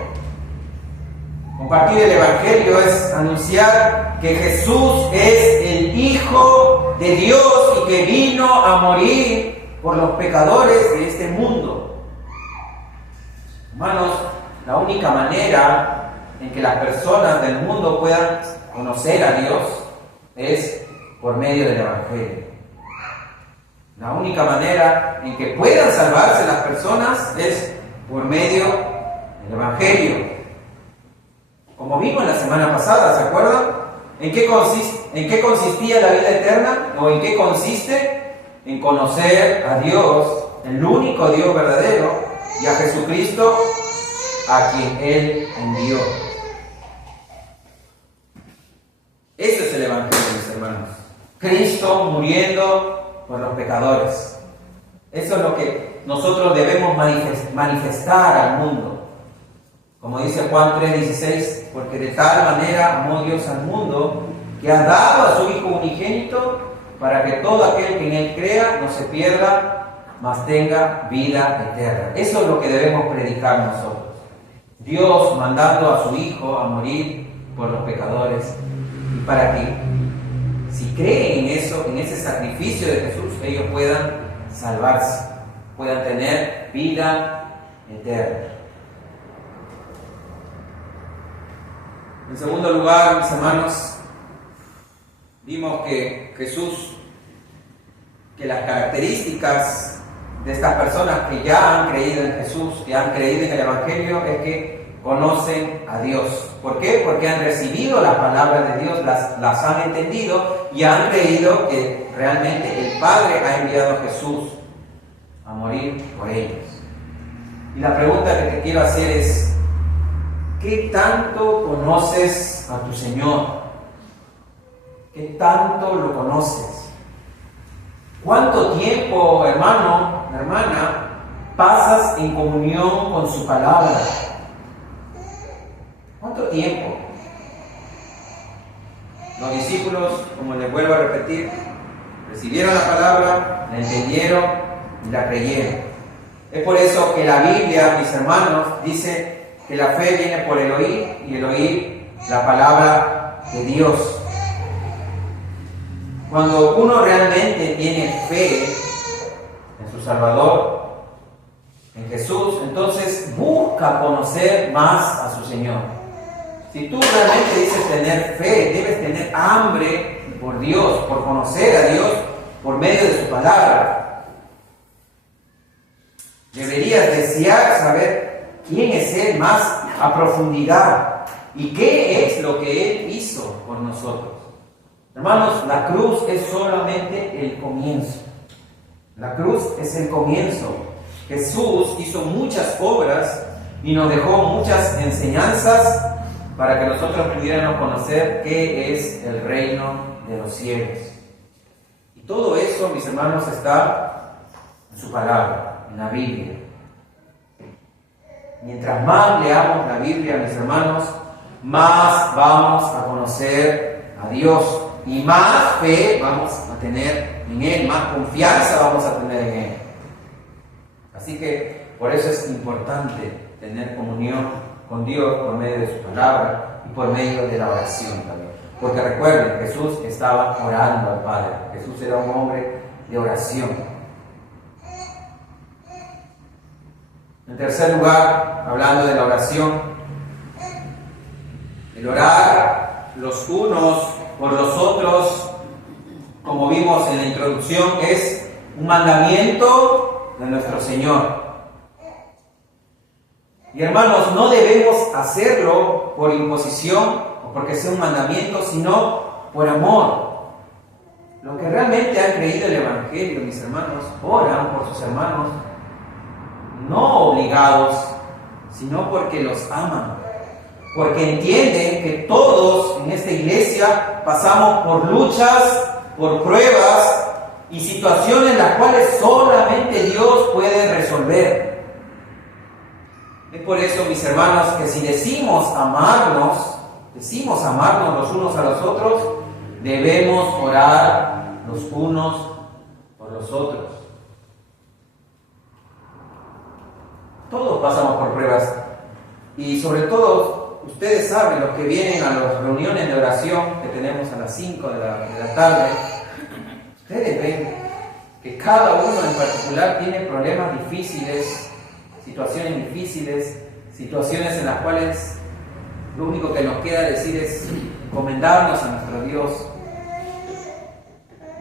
Compartir el Evangelio es anunciar que Jesús es el Hijo de Dios y que vino a morir por los pecadores de este mundo. Hermanos, la única manera en que las personas del mundo puedan conocer a Dios es por medio del Evangelio. La única manera en que puedan salvarse las personas es por medio del Evangelio. Como vimos la semana pasada, ¿se acuerdan? ¿En qué consistía la vida eterna? ¿O en qué consiste? En conocer a Dios, el único Dios verdadero, y a Jesucristo, a quien Él envió. Ese es el Evangelio, mis hermanos. Cristo muriendo por los pecadores. Eso es lo que nosotros debemos manifestar al mundo. Como dice Juan 3:16, porque de tal manera amó Dios al mundo, que ha dado a su Hijo unigénito, para que todo aquel que en Él crea no se pierda, mas tenga vida eterna. Eso es lo que debemos predicar nosotros. Dios mandando a su Hijo a morir por los pecadores, y para que, si creen en eso, en ese sacrificio de Jesús, ellos puedan salvarse, puedan tener vida eterna. En segundo lugar, mis hermanos, vimos que Jesús, que las características de estas personas que ya han creído en Jesús, que han creído en el Evangelio, es que conocen a Dios. ¿Por qué? Porque han recibido las palabras de Dios, las han entendido y han creído que realmente el Padre ha enviado a Jesús a morir por ellos. Y la pregunta que te quiero hacer es, ¿qué tanto conoces a tu Señor? ¿Qué tanto lo conoces? ¿Cuánto tiempo, hermano, hermana, pasas en comunión con su palabra? ¿Cuánto tiempo? Los discípulos, como les vuelvo a repetir, recibieron la palabra, la entendieron y la creyeron. Es por eso que la Biblia, mis hermanos, dice que la fe viene por el oír y el oír la palabra de Dios. Cuando uno realmente tiene fe en su Salvador, en Jesús, entonces busca conocer más a su Señor. Si tú realmente dices tener fe, debes tener hambre por Dios, por conocer a Dios por medio de su palabra. Deberías desear saber quién es Él más a profundidad y qué es lo que Él hizo por nosotros. Hermanos, la cruz es solamente el comienzo. La cruz es el comienzo. Jesús hizo muchas obras y nos dejó muchas enseñanzas para que nosotros pudiéramos conocer qué es el reino de los cielos. Y todo eso, mis hermanos, está en su palabra, en la Biblia. Mientras más leamos la Biblia, mis hermanos, más vamos a conocer a Dios y más fe vamos a tener en Él, más confianza vamos a tener en Él. Así que por eso es importante tener comunión con Dios por medio de su palabra y por medio de la oración también. Porque recuerden, Jesús estaba orando al Padre. Jesús era un hombre de oración. En tercer lugar, hablando de la oración, el orar los unos por los otros, como vimos en la introducción, es un mandamiento de nuestro Señor. Y hermanos, no debemos hacerlo por imposición o porque sea un mandamiento, sino por amor. Los que realmente han creído el Evangelio, mis hermanos, oran por sus hermanos, no obligados, sino porque los aman. Porque entienden que todos en esta iglesia pasamos por luchas, por pruebas y situaciones las cuales solamente Dios puede resolver. Es por eso, mis hermanos, que si decimos amarnos los unos a los otros, debemos orar los unos por los otros. Todos pasamos por pruebas y sobre todo, ustedes saben, los que vienen a las reuniones de oración que tenemos a las 5 de la tarde, ustedes ven que cada uno en particular tiene problemas difíciles, situaciones difíciles, situaciones en las cuales lo único que nos queda decir es encomendarnos a nuestro Dios.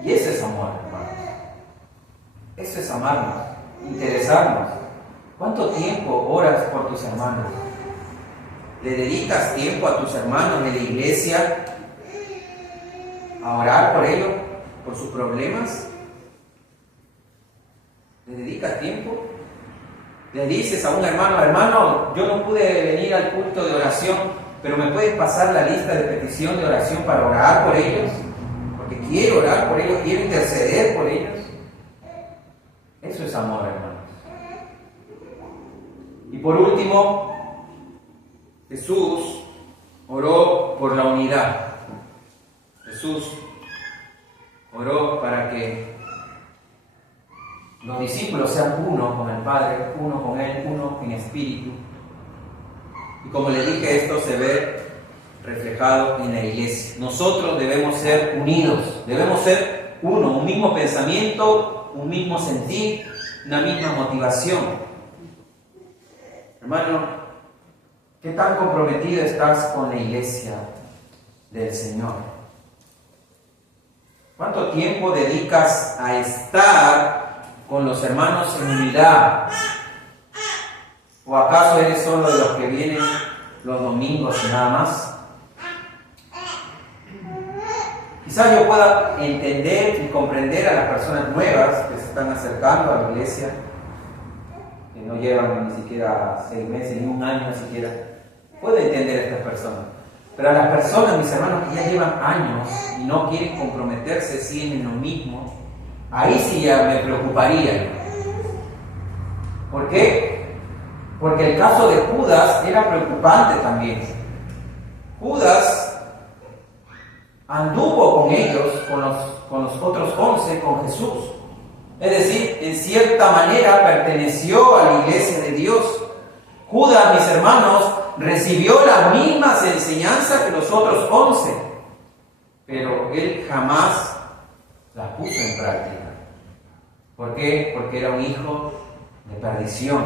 Y eso es amor, hermanos. Eso es amarnos, interesarnos. ¿Cuánto tiempo oras por tus hermanos? ¿Le dedicas tiempo a tus hermanos de la iglesia a orar por ellos, por sus problemas? ¿Le dedicas tiempo? Le dices a un hermano, hermano, yo no pude venir al culto de oración, pero ¿me puedes pasar la lista de petición de oración para orar por ellos? Porque quiero orar por ellos, quiero interceder por ellos. Eso es amor, hermanos. Y por último, Jesús oró por la unidad. Jesús oró para que los discípulos sean uno con el Padre, uno con Él, uno en espíritu. Y como le dije, esto se ve reflejado en la iglesia. Nosotros debemos ser unidos, debemos ser uno, un mismo pensamiento, un mismo sentir, una misma motivación. Hermano, ¿qué tan comprometido estás con la iglesia del Señor? ¿Cuánto tiempo dedicas a estar con los hermanos en unidad? ¿O acaso eres solo de los que vienen los domingos y nada más? Quizás yo pueda entender y comprender a las personas nuevas que se están acercando a la iglesia, que no llevan ni siquiera 6 meses, ni un año siquiera. Puedo entender a estas personas. Pero a las personas, mis hermanos, que ya llevan años y no quieren comprometerse, siguen en lo mismo, ahí sí ya me preocuparía. ¿Por qué? Porque el caso de Judas era preocupante también. Judas anduvo con ellos, con los otros 11, con Jesús. Es decir, en cierta manera perteneció a la iglesia de Dios. Judas, mis hermanos, recibió las mismas enseñanzas que los otros 11, pero él jamás las puso en práctica. ¿Por qué? Porque era un hijo de perdición.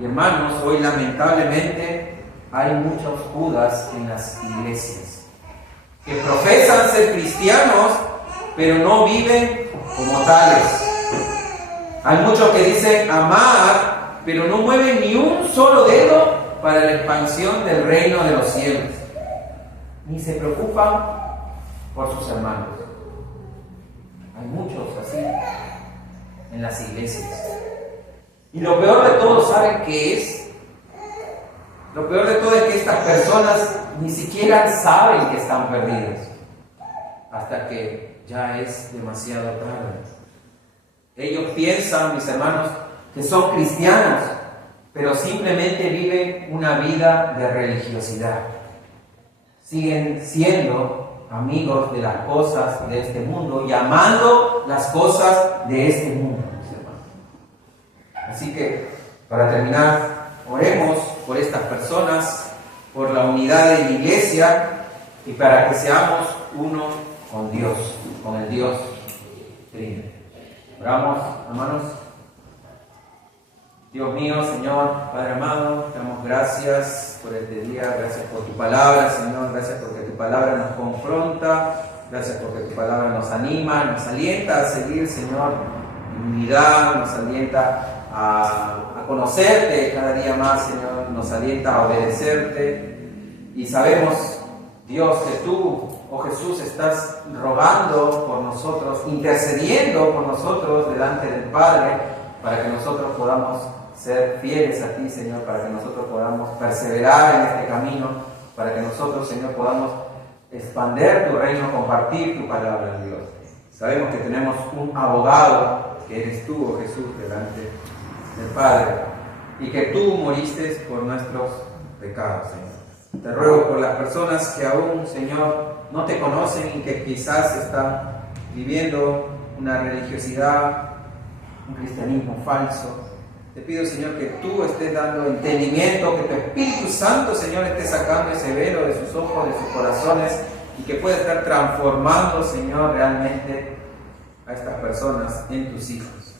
Y hermanos, hoy lamentablemente hay muchos Judas en las iglesias que profesan ser cristianos, pero no viven como tales. Hay muchos que dicen amar, pero no mueven ni un solo dedo para la expansión del reino de los cielos. Ni se preocupan por sus hermanos. Hay muchos así en las iglesias. Y lo peor de todo, ¿saben qué es? Lo peor de todo es que estas personas ni siquiera saben que están perdidas hasta que ya es demasiado tarde. Ellos piensan, mis hermanos, que son cristianos, pero simplemente viven una vida de religiosidad. Siguen siendo amigos de las cosas de este mundo y amando las cosas de este mundo, mis hermanos. Así que, para terminar, oremos por estas personas, por la unidad de la iglesia y para que seamos uno con Dios, con el Dios Trino. Oramos, hermanos. Dios mío, Señor, Padre amado, te damos gracias por este día, gracias por tu palabra, Señor, gracias porque tu palabra nos confronta, gracias porque tu palabra nos anima, nos alienta a seguir, Señor, en unidad, nos alienta a conocerte cada día más, Señor, nos alienta a obedecerte. Y sabemos, Dios, que tú, oh Jesús, estás rogando por nosotros, intercediendo por nosotros delante del Padre, para que nosotros podamos ser fieles a ti, Señor, para que nosotros podamos perseverar en este camino, para que nosotros, Señor, podamos expandir tu reino, compartir tu palabra, Dios. Sabemos que tenemos un abogado, que eres tú, oh Jesús, delante del Padre, y que tú moriste por nuestros pecados, Señor. Te ruego por las personas que aún, Señor, no te conocen y que quizás están viviendo una religiosidad, un cristianismo falso. Te pido, Señor, que tú estés dando entendimiento, que tu Espíritu Santo, Señor, esté sacando ese velo de sus ojos, de sus corazones, y que pueda estar transformando, Señor, realmente a estas personas en tus hijos.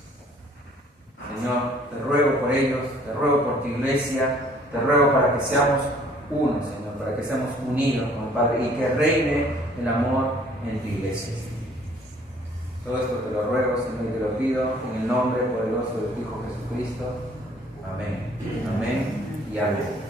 Señor, te ruego por ellos, te ruego por tu iglesia, te ruego para que seamos uno, Señor, para que seamos unidos con el Padre y que reine el amor en tu iglesia. Todo esto te lo ruego, Señor, y te lo pido en el nombre poderoso de tu Hijo Jesucristo. Amén. Amén y amén.